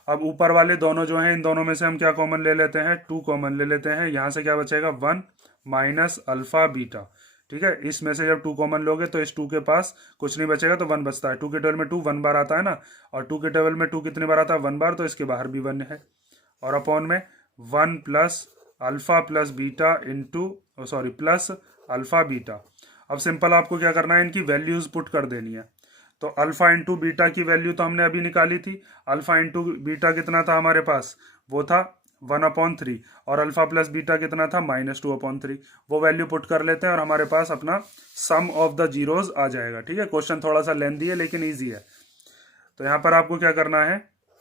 अब ऊपर वाले दोनों जो हैं इन दोनों में से हम क्या कॉमन ले लेते हैं, 2 कॉमन ले लेते हैं। यहाँ से क्या बचेगा, 1 माइनस अल्फा बीटा। ठीक है, इसमें से जब 2 कॉमन लोगे तो इस 2 के पास कुछ नहीं बचेगा, तो 1 बचता है। 2 के टेबल में 2 1 बार आता है ना, और 2 के टेबल में 2 कितनी बार आता है, 1 बार, तो इसके बाहर भी 1 है। और अपॉन में 1 plus alpha plus beta into plus alpha beta. अब सिंपल आपको क्या करना है, इनकी वैल्यूज पुट कर देनी है। तो अल्फा इंटू बीटा की वैल्यू तो हमने अभी निकाली थी। अल्फा इंटू बीटा कितना था हमारे पास, वो था 1/3, और अल्फा प्लस बीटा कितना था, -2/3। वो वैल्यू पुट कर लेते हैं और हमारे पास अपना सम ऑफ द जीरोज आ जाएगा। ठीक है, क्वेश्चन थोड़ा सा लेंथी है लेकिन ईजी है। तो यहाँ पर आपको क्या करना है,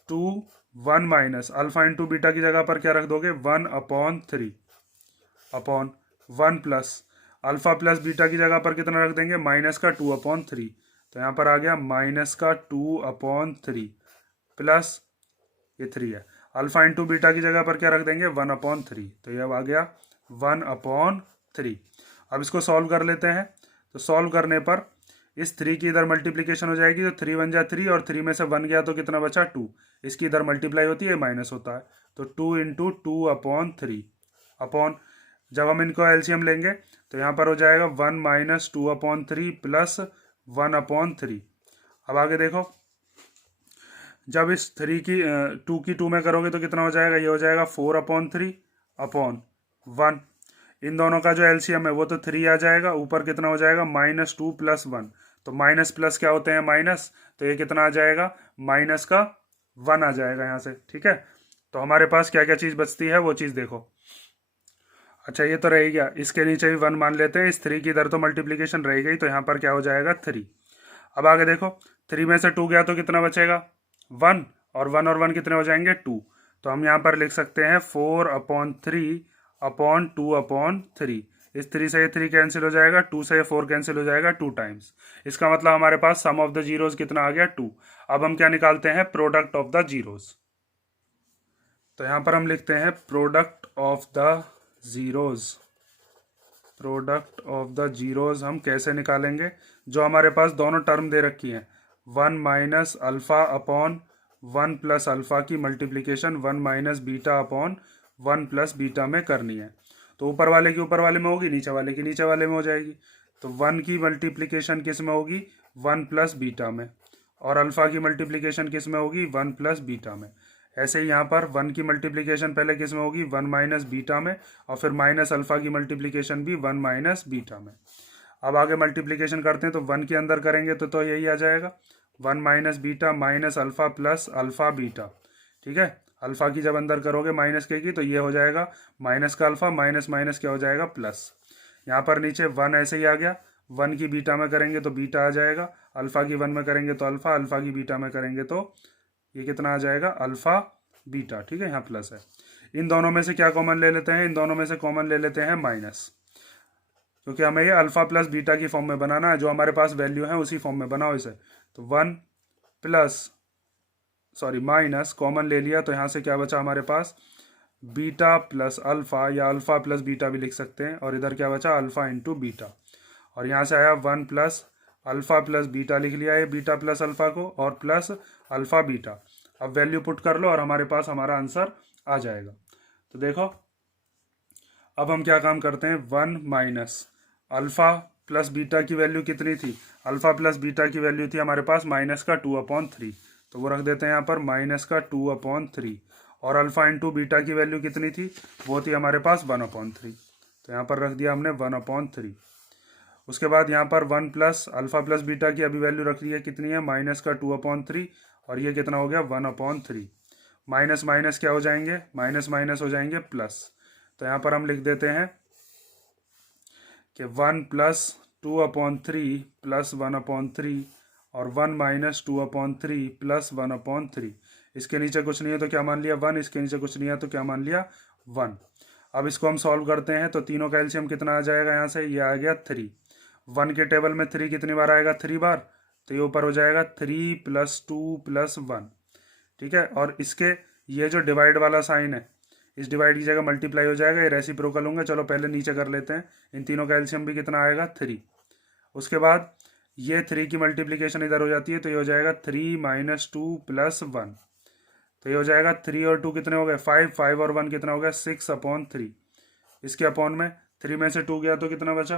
2 1 माइनस अल्फा इंटू बीटा की जगह पर क्या रख दोगे, 1/3 upon 1 plus alpha plus beta की जगह पर कितना रख देंगे, माइनस का 2/3। तो यहाँ पर आ गया माइनस का 2/3 प्लस ये 3 है। अल्फा इंटू बीटा की जगह पर क्या रख देंगे, 1/3। तो ये अब आ गया 1/3। अब इसको सॉल्व कर लेते हैं। तो सॉल्व करने पर इस 3 की इधर मल्टीप्लीकेशन हो जाएगी, तो 3 1 जा 3, और 3 में से 1 गया तो कितना बचा, 2। इसकी इधर मल्टीप्लाई होती है, माइनस होता है, तो 2 इंटू 2/3 अपॉन, जब हम इनको एलसीएम लेंगे तो यहाँ पर हो जाएगा 1 माइनस 2/3 प्लस 1/3। अब आगे देखो, जब इस 3 की 2 की 2 में करोगे तो कितना हो जाएगा, ये हो जाएगा 4/3 अपॉन 1। इन दोनों का जो एलसीएम है वो तो 3 आ जाएगा, ऊपर कितना हो जाएगा, -2 प्लस 1। तो माइनस प्लस क्या होते हैं, माइनस, तो ये कितना आ जाएगा, माइनस का 1 आ जाएगा यहाँ से। ठीक है, तो हमारे पास क्या क्या चीज़ बचती है वो चीज़ देखो। अच्छा, ये तो रह गया, इसके नीचे भी 1 मान लेते हैं। इस 3 की इधर तो मल्टीप्लीकेशन रह गई, तो यहाँ पर क्या हो जाएगा, 3। अब आगे देखो, 3 में से 2 गया तो कितना बचेगा, 1, और 1 और 1 कितने हो जाएंगे, 2। तो हम यहाँ पर लिख सकते हैं 4/3 अपॉन 2/3। इस 3 से ये 3 कैंसिल हो जाएगा, 2 से ये 4 कैंसिल हो जाएगा 2 टाइम्स। इसका मतलब हमारे पास सम ऑफ द जीरोज कितना आ गया, 2। अब हम क्या निकालते हैं, प्रोडक्ट ऑफ द जीरोज। तो यहाँ पर हम लिखते हैं product of the zeros. Product of the zeros हम कैसे निकालेंगे, जो हमारे पास दोनों टर्म दे रखी हैं, 1 minus alpha upon 1 plus alpha की multiplication 1 minus beta upon 1 plus beta में करनी है। तो ऊपर वाले की ऊपर वाले में होगी, नीचे वाले की नीचे वाले में हो जाएगी। तो 1 की मल्टीप्लीकेशन किस में होगी, 1 प्लस बीटा में, और अल्फा की मल्टीप्लीकेशन किस में होगी, 1 प्लस बीटा में। ऐसे ही यहाँ पर 1 की मल्टीप्लिकेशन पहले किस में होगी, 1 माइनस बीटा में, और फिर माइनस अल्फ़ा की मल्टीप्लिकेशन भी 1 माइनस बीटा में। अब आगे मल्टीप्लिकेशन करते हैं तो 1 के अंदर करेंगे तो यही आ जाएगा 1 minus beta minus alpha plus alpha beta. ठीक है, अल्फ़ा की जब अंदर करोगे माइनस के की तो ये हो जाएगा माइनस का अल्फ़ा, माइनस माइनस क्या हो जाएगा प्लस। यहाँ पर नीचे 1 ऐसे ही आ गया, 1 की बीटा में करेंगे तो बीटा आ जाएगा, अल्फ़ा की 1 में करेंगे तो अल्फ़ा, अल्फ़ा की बीटा में करेंगे तो ये कितना आ जाएगा अल्फ़ा बीटा। ठीक है, यहाँ प्लस है। इन दोनों में से क्या कॉमन ले लेते हैं, इन दोनों में से कॉमन ले लेते हैं माइनस, क्योंकि हमें ये अल्फ़ा प्लस बीटा की फॉर्म में बनाना है, जो हमारे पास वैल्यू है उसी फॉर्म में बनाओ इसे। तो 1 प्लस माइनस कॉमन ले लिया तो यहाँ से क्या बचा हमारे पास, बीटा प्लस अल्फ़ा, या अल्फ़ा प्लस बीटा भी लिख सकते हैं, और इधर क्या बचा अल्फ़ा इंटू बीटा, और यहाँ से आया 1 प्लस अल्फ़ा प्लस बीटा लिख लिया है बीटा प्लस अल्फ़ा को, और प्लस अल्फ़ा बीटा। अब वैल्यू पुट कर लो और हमारे पास हमारा आंसर आ जाएगा। तो देखो अब हम क्या काम करते हैं, 1 माइनस अल्फ़ा प्लस बीटा की वैल्यू कितनी थी, अल्फ़ा प्लस बीटा की वैल्यू थी हमारे पास माइनस का 2/3, तो वो रख देते हैं यहाँ पर माइनस का 2/3, और अल्फ़ा इंटू बीटा की वैल्यू कितनी थी, वो थी हमारे पास 1/3, तो यहाँ पर रख दिया हमने 1/3। उसके बाद यहाँ पर 1 प्लस अल्फ़ा प्लस बीटा की अभी वैल्यू रख ली है, कितनी है माइनस का 2/3, और ये कितना हो गया 1/3। माइनस माइनस क्या हो जाएंगे, माइनस माइनस हो जाएंगे प्लस, तो यहाँ पर हम लिख देते हैं कि 1 प्लस 2/3 प्लस 1/3, और 1 माइनस 2/3 प्लस 1/3। इसके नीचे कुछ नहीं है तो क्या मान लिया 1, इसके नीचे कुछ नहीं है तो क्या मान लिया 1। अब इसको हम सॉल्व करते हैं तो तीनों का एलसीएम कितना आ जाएगा, यहाँ से ये आ गया 3। 1 के टेबल में 3 कितनी बार आएगा, 3 बार, तो ये ऊपर हो जाएगा 3 प्लस 2 प्लस 1। ठीक है, और इसके ये जो डिवाइड वाला साइन है, इस डिवाइड की जगह मल्टीप्लाई हो जाएगा, ये रेसिप्रोकल होंगे। चलो पहले नीचे कर लेते हैं, इन तीनों का एलसीएम भी कितना आएगा 3। उसके बाद ये 3 की मल्टीप्लिकेशन इधर हो जाती है तो ये हो जाएगा 3 माइनस 2 प्लस 1, तो ये हो जाएगा 3 और 2 कितने हो गए 5, 5 और 1 कितना हो गया 6/3। इसके अपॉन में 3 में से 2 गया तो कितना बचा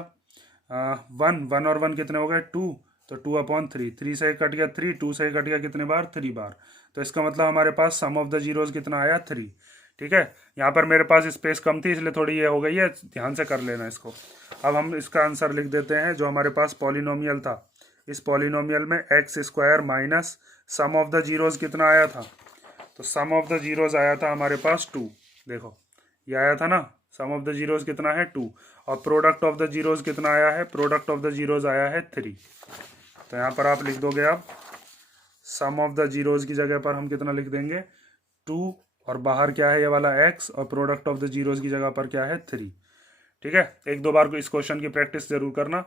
1, 1 और 1 कितने हो गए 2, तो 2/3, 3 से कट गया 3, 2 से कट गया कितने बार 3 बार, तो इसका मतलब हमारे पास सम ऑफ द जीरोज कितना आया 3। ठीक है, यहाँ पर मेरे पास स्पेस कम थी इसलिए थोड़ी ये हो गई है, ध्यान से कर लेना इसको। अब हम इसका आंसर लिख देते हैं, जो हमारे पास पॉलिनोमियल था, इस पॉलिनोमियल में x² minus sum of the zeros कितना आया था, तो सम ऑफ द जीरोज आया था हमारे पास 2। देखो ये आया था ना, सम ऑफ द जीरोज कितना है 2, और प्रोडक्ट ऑफ द जीरोज कितना आया है, प्रोडक्ट ऑफ द जीरोज आया है 3। तो यहाँ पर आप लिख दोगे, आप सम ऑफ द जीरोज की जगह पर हम कितना लिख देंगे 2, और बाहर क्या है ये वाला x, और प्रोडक्ट ऑफ द जीरोज की जगह पर क्या है 3। ठीक है, एक दो बार को इस क्वेश्चन की प्रैक्टिस जरूर करना।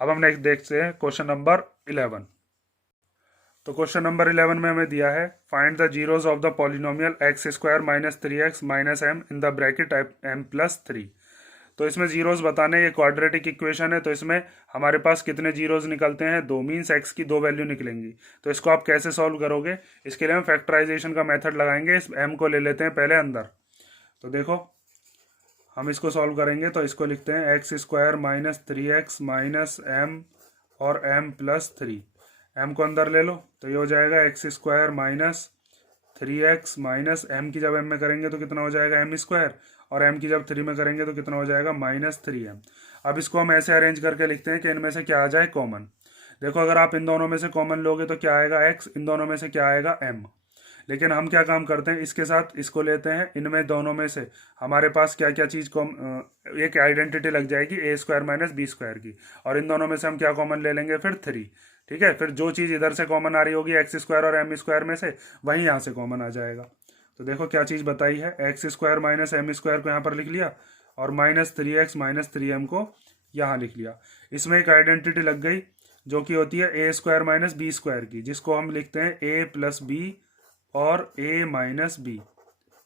अब हम नेक्स्ट देखते हैं क्वेश्चन नंबर 11। तो क्वेश्चन नंबर 11 में हमें दिया है find the zeros of the polynomial x² minus 3x minus m in the bracket m plus 3। तो इसमें जीरोज बताने, ये क्वाड्रेटिक इक्वेशन है, तो इसमें हमारे पास कितने जीरोज निकलते हैं 2, मीन्स x की 2 वैल्यू निकलेंगी। तो इसको आप कैसे सॉल्व करोगे, इसके लिए हम फैक्टराइजेशन का मेथड लगाएंगे। इस m को ले लेते हैं पहले अंदर, तो देखो हम इसको सॉल्व करेंगे तो इसको लिखते हैं x² minus 3x minus m और m प्लस 3। m को अंदर ले लो तो ये हो जाएगा x² minus 3x minus m की जब m में करेंगे तो कितना हो जाएगा m², और m की जब 3 में करेंगे तो कितना हो जाएगा माइनस 3m। अब इसको हम ऐसे अरेंज करके लिखते हैं कि इनमें से क्या आ जाए कॉमन। देखो अगर आप इन दोनों में से कॉमन लोगे तो क्या आएगा x, इन दोनों में से क्या आएगा m। लेकिन हम क्या काम करते हैं, इसके साथ इसको लेते हैं, इनमें दोनों में से हमारे पास क्या क्या चीज़ एक आइडेंटिटी लग जाएगी a² माइनस b² की, और इन दोनों में से हम क्या कॉमन ले लेंगे फिर 3। ठीक है, फिर जो चीज़ इधर से कॉमन आ रही होगी x² और m² में से, वहीं यहाँ से कॉमन आ जाएगा। तो देखो क्या चीज़ बताई है, x² माइनस m² को यहाँ पर लिख लिया, और माइनस 3x माइनस 3m को यहाँ लिख लिया। इसमें एक आइडेंटिटी लग गई जो कि होती है a² माइनस b² की, जिसको हम लिखते हैं a प्लस b और a माइनस b।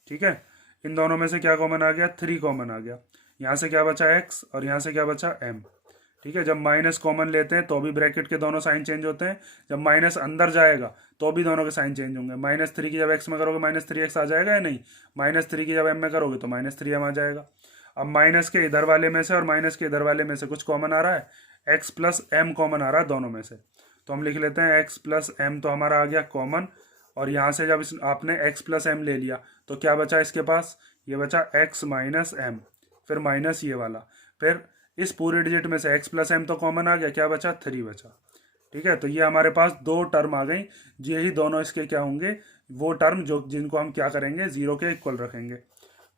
ठीक है, इन दोनों में से क्या कॉमन आ गया 3 कॉमन आ गया। यहाँ से क्या बचा x और यहाँ से क्या बचा m। ठीक है, जब माइनस कॉमन लेते हैं तो भी ब्रैकेट के दोनों साइन चेंज होते हैं, जब माइनस अंदर जाएगा तो भी दोनों के साइन चेंज होंगे। माइनस 3 की जब x में करोगे माइनस 3x आ जाएगा या नहीं, माइनस 3 की जब m में करोगे तो माइनस 3m आ जाएगा। अब माइनस के इधर वाले में से और माइनस के इधर वाले में से कुछ कॉमन आ रहा है, x प्लस m कॉमन आ रहा है दोनों में से, तो हम लिख लेते हैं x प्लस m, तो हमारा आ गया कॉमन, और यहाँ से जब आपने x प्लस एम ले लिया तो क्या बचा इसके पास, ये बचा x माइनस एम, फिर माइनस ये वाला, फिर इस पूरे डिजिट में से x प्लस एम तो कॉमन आ गया, क्या बचा 3 बचा। ठीक है, तो ये हमारे पास दो टर्म आ गई, यही दोनों इसके क्या होंगे, वो टर्म जो जिनको हम क्या करेंगे 0 के इक्वल रखेंगे।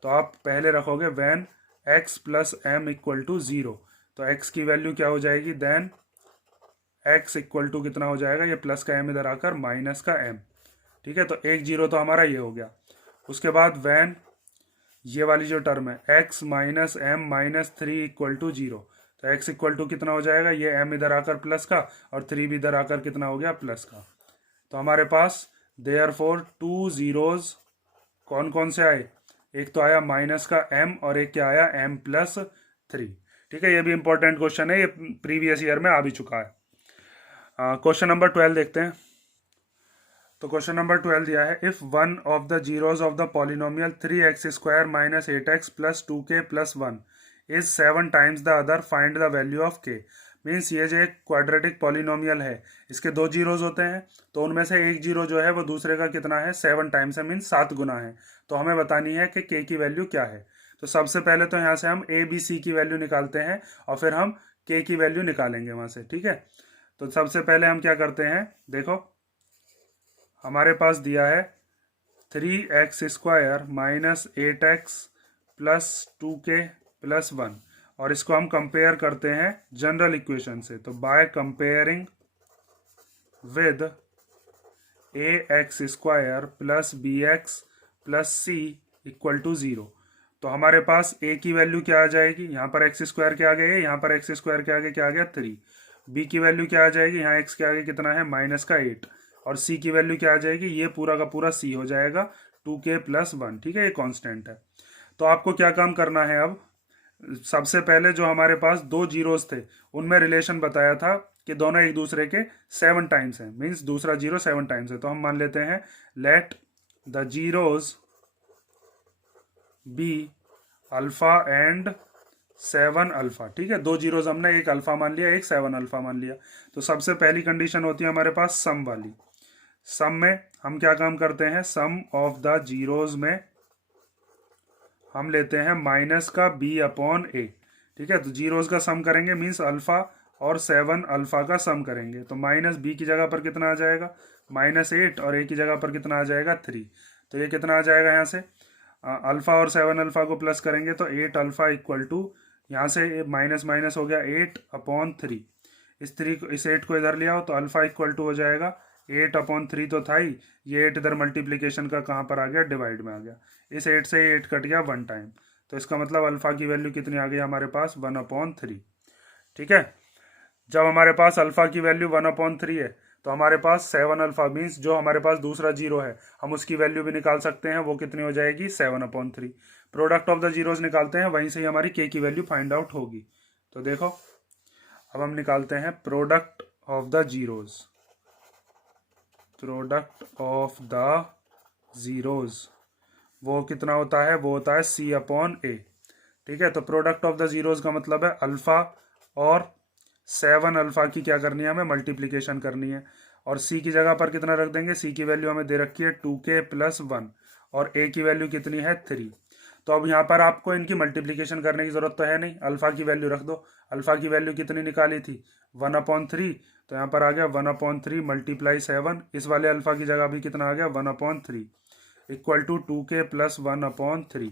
तो आप पहले रखोगे when x plus m equal to 0, तो x की वैल्यू क्या हो जाएगी, देन x इक्वल टू कितना हो जाएगा, ये प्लस का m इधर आकर माइनस का m। ठीक है, तो एक जीरो तो हमारा ये हो गया। उसके बाद वैन ये वाली जो टर्म है x minus m minus 3 equal to 0, तो x इक्वल टू कितना हो जाएगा, ये m इधर आकर प्लस का और 3 भी इधर आकर कितना हो गया प्लस का। तो हमारे पास देयरफॉर 2 जीरोज कौन कौन से आए, एक तो आया माइनस का m और एक क्या आया m प्लस 3। ठीक है, ये भी इंपॉर्टेंट क्वेश्चन है, ये प्रीवियस ईयर में आ भी चुका है। क्वेश्चन नंबर 12 देखते हैं। तो क्वेश्चन नंबर 12 दिया है, if one of the zeros of the polynomial 3x square minus 8x plus 2k plus 1 is 7 times the other, find the value of k। Means ये जो एक क्वाड्रेटिक पॉलिनोमियल है, इसके दो जीरोज होते हैं, तो उनमें से एक जीरो जो है वो दूसरे का कितना है 7 टाइम्स है, मीन्स 7 गुना है। तो हमें बतानी है कि k की वैल्यू क्या है। तो सबसे पहले तो यहाँ से हम a b c की वैल्यू निकालते हैं और फिर हम k की वैल्यू निकालेंगे वहाँ से। ठीक है, तो सबसे पहले हम क्या करते हैं, देखो हमारे पास दिया है 3x square minus 8x plus 2k plus 1, और इसको हम कंपेयर करते हैं जनरल इक्वेशन से। तो by comparing with ax square plus bx plus c equal to 0, तो हमारे पास a की वैल्यू क्या आ जाएगी, यहाँ पर x स्क्वायर के आगे है, यहाँ पर x स्क्वायर के आगे क्या आ गया 3। b की वैल्यू क्या आ जाएगी, यहाँ x के आगे कितना है माइनस का 8, और c की वैल्यू क्या आ जाएगी, ये पूरा का पूरा c हो जाएगा 2k प्लस 1। ठीक है, ये कांस्टेंट है। तो आपको क्या काम करना है, अब सबसे पहले जो हमारे पास दो जीरोस थे उनमें रिलेशन बताया था कि दोनों एक दूसरे के 7 टाइम्स हैं, मीन्स दूसरा जीरो 7 टाइम्स है। तो हम मान लेते हैं let the zeros be alpha and 7 alpha. ठीक है, दो जीरोस हमने एक अल्फा मान लिया, एक 7 अल्फा मान लिया। तो सबसे पहली कंडीशन होती है हमारे पास सम वाली। सम में हम क्या काम करते हैं, सम ऑफ द जीरोज में हम लेते हैं माइनस का b अपॉन a। ठीक है, तो जीरोज का सम करेंगे, मीन्स अल्फा और 7 अल्फा का सम करेंगे। तो माइनस b की जगह पर कितना आ जाएगा माइनस 8, और a की जगह पर कितना आ जाएगा 3। तो ये कितना आ जाएगा, यहाँ से अल्फा और 7 अल्फा को प्लस करेंगे तो 8 अल्फा इक्वल टू, यहाँ से माइनस माइनस हो गया 8 अपॉन 3। इस 8 को इधर ले आओ तो अल्फा इक्वल टू हो जाएगा 8 अपॉन 3 तो था ही, ये 8 इधर मल्टीप्लीकेशन का कहाँ पर आ गया, डिवाइड में आ गया। इस 8 से 8 कट गया 1 टाइम, तो इसका मतलब अल्फा की वैल्यू कितनी आ गई हमारे पास 1 अपॉन 3। ठीक है, जब हमारे पास अल्फा की वैल्यू 1 अपॉन 3 है तो हमारे पास 7 अल्फा, मीन्स जो हमारे पास दूसरा जीरो है हम उसकी वैल्यू भी निकाल सकते हैं, वो कितनी हो जाएगी 7 upon 3। Product of the zeros निकालते हैं, वहीं से ही हमारी के की वैल्यू फाइंड आउट होगी। तो देखो अब हम निकालते हैं product of the zeros, product of the zeros वो कितना होता है, वो होता है c अपॉन a। ठीक है, तो प्रोडक्ट ऑफ द जीरोज का मतलब है अल्फा और 7 अल्फा की क्या करनी है, हमें मल्टीप्लीकेशन करनी है, और c की जगह पर कितना रख देंगे, c की वैल्यू हमें दे रखी है 2k प्लस 1, और a की वैल्यू कितनी है 3। तो अब यहाँ पर आपको इनकी मल्टीप्लीकेशन करने की जरूरत तो है नहीं, अल्फा की वैल्यू रख दो। अल्फा की वैल्यू कितनी निकाली थी 1 अपॉन 3, तो यहाँ पर आ गया 1 अपॉन 3 मल्टीप्लाई 7, इस वाले अल्फा की जगह भी कितना आ गया 1 upon 3 equal to 2k plus 1 upon 3।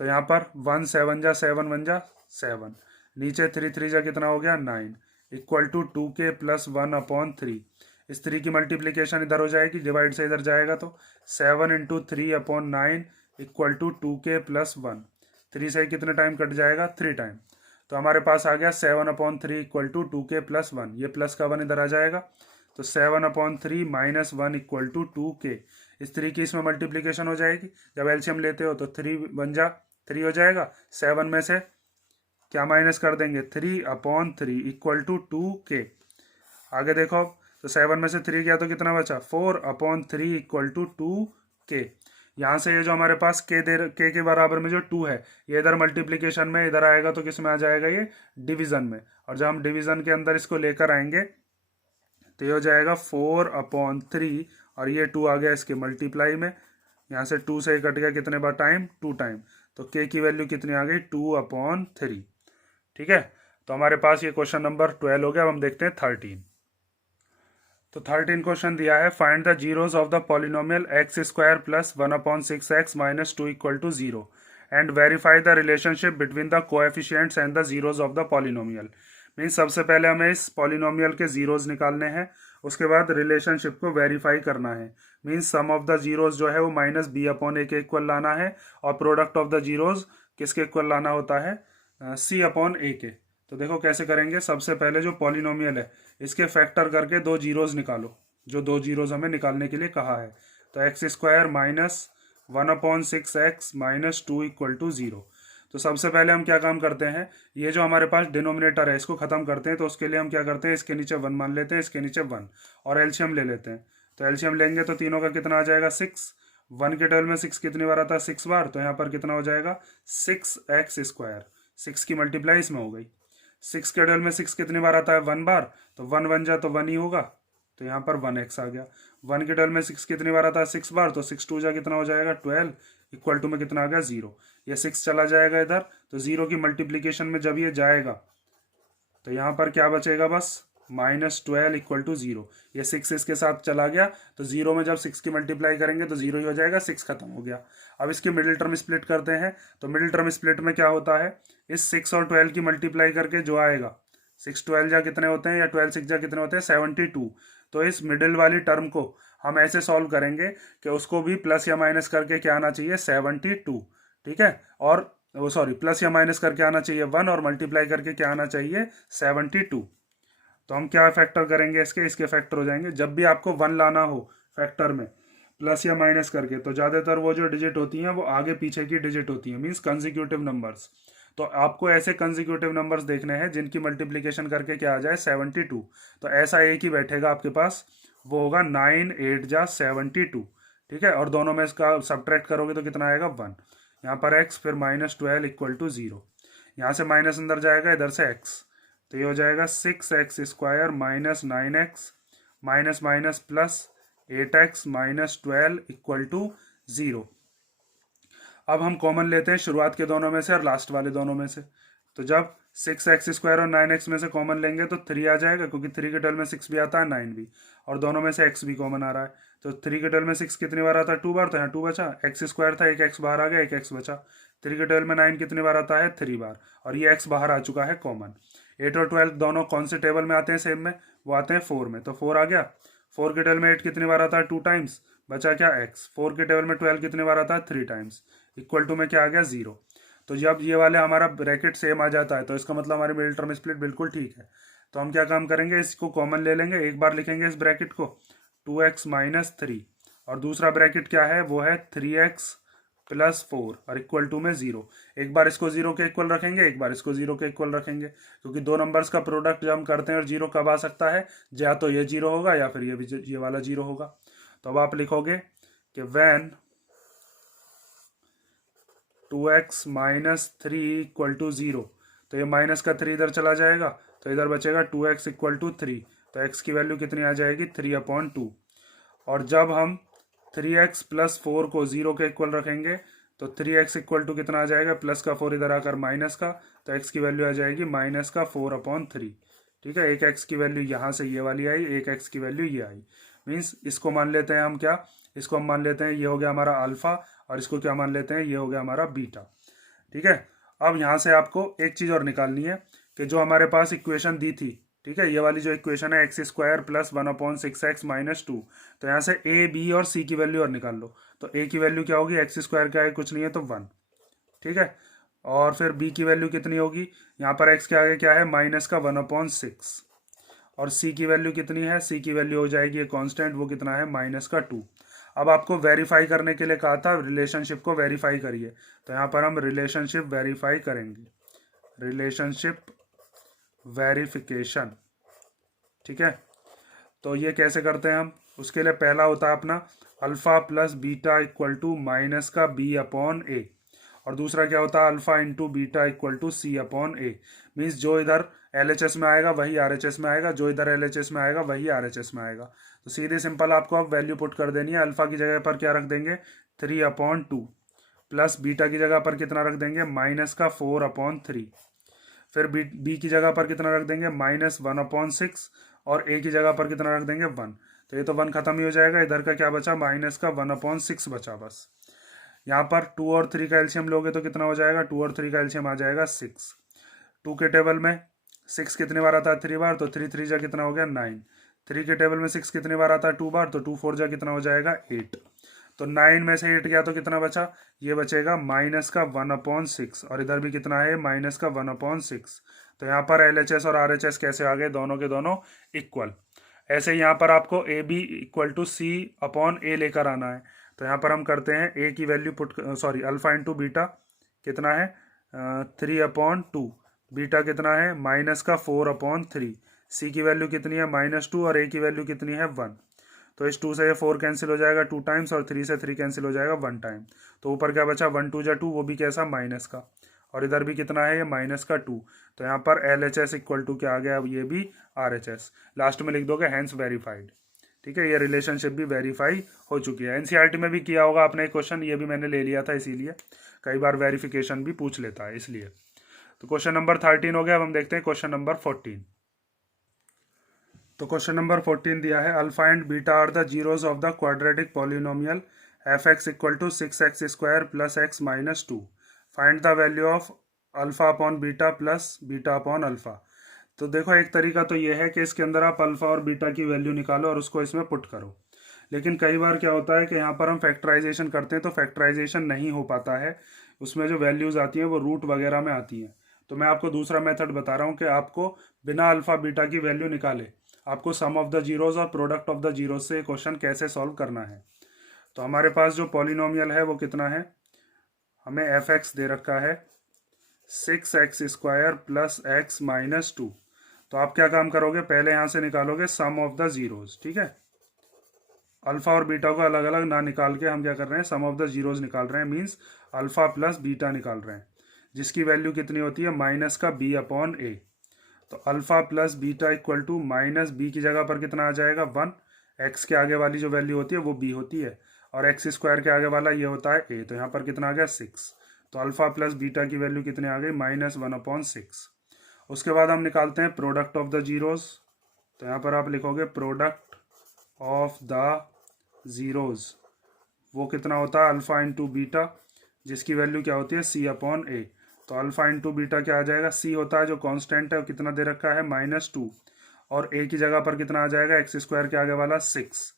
तो यहाँ पर 1 7 जा 7 1 जा 7, नीचे 3 3 जा कितना हो गया 9 equal to 2k plus 1 upon 3। इस 3 की मल्टीप्लीकेशन इधर हो जाएगी, डिवाइड से इधर जाएगा तो 7 into 3 upon 9 equal to 2k plus 1। 3 से कितने टाइम कट जाएगा 3 टाइम, तो हमारे पास आ गया 7 upon 3 equal to 2k plus 1। ये प्लस का 1 इधर आ जाएगा, तो 7 upon 3 minus 1 equal to 2k। इस 3 की इसमें मल्टीप्लीकेशन हो जाएगी, जब एलसीएम लेते हो तो 3 बन जा 3 हो जाएगा, 7 में से क्या माइनस कर देंगे 3 अपॉन 3 इक्वल टू 2k। आगे देखो, तो 7 में से 3 गया तो कितना बचा 4 अपॉन 3 इक्वल टू 2k। यहाँ से ये जो हमारे पास k के बराबर में जो 2 है, ये इधर मल्टीप्लीकेशन में इधर आएगा तो किस में आ जाएगा, ये डिवीजन में, और जब हम डिवीजन के अंदर इसको लेकर आएंगे तो ये हो जाएगा 4 अपॉन 3 और ये 2 आ गया इसके मल्टीप्लाई में, यहाँ से 2 से कट गया कितने बार टाइम, 2 टाइम, तो के की वैल्यू कितनी आ गई 2/3। ठीक है, तो हमारे पास ये क्वेश्चन नंबर 12 हो गया। अब हम देखते हैं 13। तो 13 क्वेश्चन दिया है, find the zeros of the polynomial x square plus 1/6x minus 2 equal to 0 and verify the relationship between the coefficients and the zeros of the polynomial. Means सबसे पहले हमें इस पॉलिनोमियल के जीरोज निकालने हैं, उसके बाद रिलेशनशिप को वेरीफाई करना है। Means sum of the zeros जो है वो -b/a के इक्वल लाना है, और प्रोडक्ट ऑफ द जीरोज किसके इक्वल लाना होता है, c/a के। तो देखो कैसे करेंगे, सबसे पहले जो पॉलिनोमियल है इसके फैक्टर करके दो जीरोज निकालो, जो दो जीरोज हमें निकालने के लिए कहा है। तो x square minus 1/6x minus 2 equal to 0। तो सबसे पहले हम क्या काम करते हैं, ये जो हमारे पास डिनोमिनेटर है इसको खत्म करते हैं। तो उसके लिए हम क्या करते हैं, इसके नीचे 1 मान लेते हैं, इसके नीचे 1, और एलसीएम ले लेते हैं। तो एलसीएम लेंगे तो तीनों का कितना आ जाएगा 6। 1 के टेबल में 6 कितनी बार आता है 6 बार, तो यहाँ पर कितना हो जाएगा 6x²। 6 की मल्टीप्लाई इसमें हो गई। 6 के टेबल में 6 कितनी बार आता है 1 बार, तो 1 बन जा तो 1 ही होगा, तो यहाँ पर 1x आ गया। 1 के टेबल में 6 कितनी बार आता है 6 बार, तो 6 2 जा कितना हो जाएगा 12, इक्वल टू में कितना आ गया 0। ये 6 चला जाएगा इधर, तो 0 की मल्टीप्लीकेशन में जब ये जाएगा तो यहाँ पर क्या बचेगा बस -12 इक्वल टू 0। ये 6 इसके साथ चला गया, तो 0 में जब 6 की मल्टीप्लाई करेंगे तो 0 ही हो जाएगा, 6 खत्म हो गया। अब इसकी मिडिल टर्म स्प्लिट करते हैं। तो मिडिल टर्म स्प्लिट में क्या होता है, इस 6 और 12 की मल्टीप्लाई करके जो आएगा, 6 12 जा कितने होते हैं, या 12 6 जा कितने होते हैं 72। तो इस मिडिल वाली टर्म को हम ऐसे सॉल्व करेंगे कि उसको भी प्लस या माइनस करके क्या आना चाहिए 72। ठीक है, और वो सॉरी प्लस या माइनस करके आना चाहिए 1, और मल्टीप्लाई करके क्या आना चाहिए 72। तो हम क्या फैक्टर करेंगे, इसके फैक्टर हो जाएंगे। जब भी आपको 1 लाना हो फैक्टर में प्लस या माइनस करके, तो ज़्यादातर वो जो डिजिट होती हैं वो आगे पीछे की डिजिट होती हैं, मीन्स कंजिक्यूटिव नंबर्स। तो आपको ऐसे कंजिक्यूटिव नंबर्स देखने हैं जिनकी मल्टीप्लिकेशन करके क्या आ जाए 72। तो ऐसा एक ही बैठेगा आपके पास, वो होगा 9 8 जा 72। ठीक है, और दोनों में इसका सब्ट्रैक्ट करोगे तो कितना आएगा 1। यहाँ पर x, फिर -12 इक्वल टू 0। यहाँ से माइनस अंदर जाएगा, इधर से x, तो ये हो जाएगा 6x² minus 9x minus minus plus 8x minus 12 equal to 0। अब हम कॉमन लेते हैं शुरुआत के दोनों में से और लास्ट वाले दोनों में से। तो जब 6x² और 9x में से कॉमन लेंगे तो 3 आ जाएगा, क्योंकि 3 के टेबल में 6 भी आता है 9 भी, और दोनों में से x भी कॉमन आ रहा है। तो 3 के टेबल में 6 कितनी बार आता है 2 बार, तो यहाँ 2 बचा। x² था, एक x बाहर आ गया, एक x बचा। 3 के टेबल में 9 कितनी बार आता है 3 बार, और ये x बाहर आ चुका है कॉमन। 8 और 12 दोनों कौन से टेबल में आते हैं सेम में, वो आते हैं 4 में, तो 4 आ गया। 4 के टेबल में 8 कितनी बार आता है 2 टाइम्स, बचा क्या x। 4 के टेबल में 12 कितनी बार आता है 3 टाइम्स, इक्वल टू में क्या आ गया 0। तो जब ये वाले हमारा ब्रैकेट सेम आ जाता है तो इसका मतलब हमारी मिडिल टर्म स्प्लिट बिल्कुल ठीक है। तो हम क्या काम करेंगे, इसको कॉमन ले लेंगे, एक बार लिखेंगे इस ब्रैकेट को 2x माइनस 3, और दूसरा ब्रैकेट क्या है वो है 3x प्लस 4, और इक्वल टू में 0। एक बार इसको 0 के इक्वल रखेंगे, एक बार इसको 0 के इक्वल रखेंगे, क्योंकि दो नंबर्स का प्रोडक्ट जब हम करते हैं और 0 कब आ सकता है, या तो ये 0 होगा या फिर ये वाला 0 होगा। तो अब आप लिखोगे कि when 2x minus 3 equal to 0, तो ये माइनस का 3 इधर चला जाएगा, तो इधर बचेगा 2x इक्वल टू 3। तो x की वैल्यू कितनी आ जाएगी 3/2। और जब हम 3x प्लस 4 को 0 के इक्वल रखेंगे तो 3x इक्वल टू कितना आ जाएगा, प्लस का 4 इधर आकर माइनस का, तो x की वैल्यू आ जाएगी -4/3। ठीक है, एक x की वैल्यू यहाँ से ये वाली आई, एक x की वैल्यू ये आई। मीन्स इसको मान लेते हैं हम क्या, इसको हम मान लेते हैं ये हो गया हमारा अल्फा, और इसको क्या मान लेते हैं ये हो गया हमारा बीटा। ठीक है, अब यहाँ से आपको एक चीज़ और निकालनी है कि जो हमारे पास इक्वेशन दी थी, ठीक है, ये वाली जो इक्वेशन है x² प्लस 1/6x माइनस 2, तो यहाँ से a b और c की वैल्यू और निकाल लो। तो a की वैल्यू क्या होगी, x² का है कुछ नहीं है तो 1। ठीक है, और फिर b की वैल्यू कितनी होगी, यहाँ पर x के आगे क्या है -1/6, और c की वैल्यू कितनी है, c की वैल्यू हो जाएगी कांस्टेंट, वो कितना है -2। अब आपको वेरीफाई करने के लिए कहा था रिलेशनशिप को वेरीफाई करिए, तो यहाँ पर हम रिलेशनशिप वेरीफाई करेंगे, रिलेशनशिप वेरिफिकेशन। ठीक है, तो ये कैसे करते हैं हम, उसके लिए पहला होता है अपना alpha plus beta equal to minus का b/a, और दूसरा क्या होता है alpha into beta equal to C upon a. Means जो इधर LHS में आएगा वही RHS में आएगा, जो इधर LHS में आएगा वही RHS में आएगा। तो सीधे सिंपल आपको अब वैल्यू पुट कर देनी है। अल्फा की जगह पर क्या रख देंगे 3/2 प्लस बीटा की जगह पर कितना रख देंगे -4/3। फिर बी की जगह पर कितना रख देंगे -1/6 और ए की जगह पर कितना रख देंगे 1। तो ये तो 1 खत्म ही हो जाएगा, इधर का क्या बचा -1/6 बचा बस। यहाँ पर 2 और 3 का एलसीएम लोगे तो कितना हो जाएगा 2 और 3 का एलसीएम आ जाएगा 6। 2 के टेबल में 6 कितनी बार आता है 3 बार, तो 3 3 जा कितना हो गया 9। 3 के टेबल में 6 कितनी बार आता है 2 बार, तो 2 4 जा कितना हो जाएगा 8। तो 9 में से 8 गया तो कितना बचा, ये बचेगा -1/6 और इधर भी कितना है -1/6। तो यहाँ पर LHS और RHS कैसे आ गए, दोनों के दोनों इक्वल। ऐसे ही यहाँ पर आपको AB equal to C upon A लेकर आना है। तो यहाँ पर हम करते हैं ए की वैल्यू अल्फा इंटू बीटा कितना है 3/2, बीटा कितना है -4/3, सी की वैल्यू कितनी है -2 और ए की वैल्यू कितनी है 1। तो इस 2 से ये 4 कैंसिल हो जाएगा 2 टाइम्स और 3 से 3 कैंसिल हो जाएगा 1 टाइम। तो ऊपर क्या बचा 1 2 जा 2, वो भी कैसा माइनस का, और इधर भी कितना है ये -2। तो यहाँ पर LHS इक्वल टू क्या आ गया, ये भी RHS। लास्ट में लिख दोगे हैंस वेरीफाइड। ठीक है, ये रिलेशनशिप भी वेरीफाई हो चुकी है। NCERT में भी किया होगा आपने क्वेश्चन, ये भी मैंने ले लिया था, इसीलिए कई बार वेरिफिकेशन भी पूछ लेता है इसलिए। तो क्वेश्चन नंबर 13 हो गया। अब हम देखते हैं क्वेश्चन नंबर 14। तो क्वेश्चन नंबर 14 दिया है alpha and beta are the zeros of the quadratic polynomial f(x) equal to 6x² plus x minus 2। Find the value of alpha upon beta plus beta upon alpha. तो देखो एक तरीका तो ये है कि इसके अंदर आप अल्फा और बीटा की वैल्यू निकालो और उसको इसमें पुट करो। लेकिन कई बार क्या होता है कि यहाँ पर हम फैक्टराइजेशन करते हैं तो फैक्टराइजेशन नहीं हो पाता है, उसमें जो वैल्यूज़ आती हैं वो रूट वगैरह में आती हैं। तो मैं आपको दूसरा मेथड बता रहा हूँ कि आपको बिना अल्फा बीटा की वैल्यू निकाले आपको सम ऑफ द जीरोज और प्रोडक्ट ऑफ द जीरोज से क्वेश्चन कैसे सॉल्व करना है। तो हमारे पास जो पॉलिनोमियल है वो कितना है, हमें f(x) दे रखा है 6x² प्लस x माइनस 2। तो आप क्या काम करोगे, पहले यहाँ से निकालोगे सम ऑफ द जीरोज। ठीक है, अल्फा और बीटा को अलग अलग ना निकाल के हम क्या कर रहे हैं सम ऑफ द जीरोज निकाल रहे हैं। मीन्स अल्फा प्लस बीटा निकाल रहे हैं, जिसकी वैल्यू कितनी होती है -b/a। तो alpha plus beta equal to -b की जगह पर कितना आ जाएगा 1। x के आगे वाली जो वैल्यू होती है वो b होती है और x² के आगे वाला ये होता है a। तो यहाँ पर कितना आ गया 6। तो अल्फा प्लस बीटा की वैल्यू कितने आ गई -1/6। उसके बाद हम निकालते हैं प्रोडक्ट ऑफ द जीरोज। तो यहाँ पर आप लिखोगे प्रोडक्ट ऑफ द जीरोज, वो कितना होता है अल्फा इंटू बीटा, जिसकी वैल्यू क्या होती है c/a। तो अल्फा इंटू बीटा क्या आ जाएगा, c होता है जो कांस्टेंट है वो कितना दे रखा है -2 और a की जगह पर कितना आ जाएगा x² के आगे वाला 6।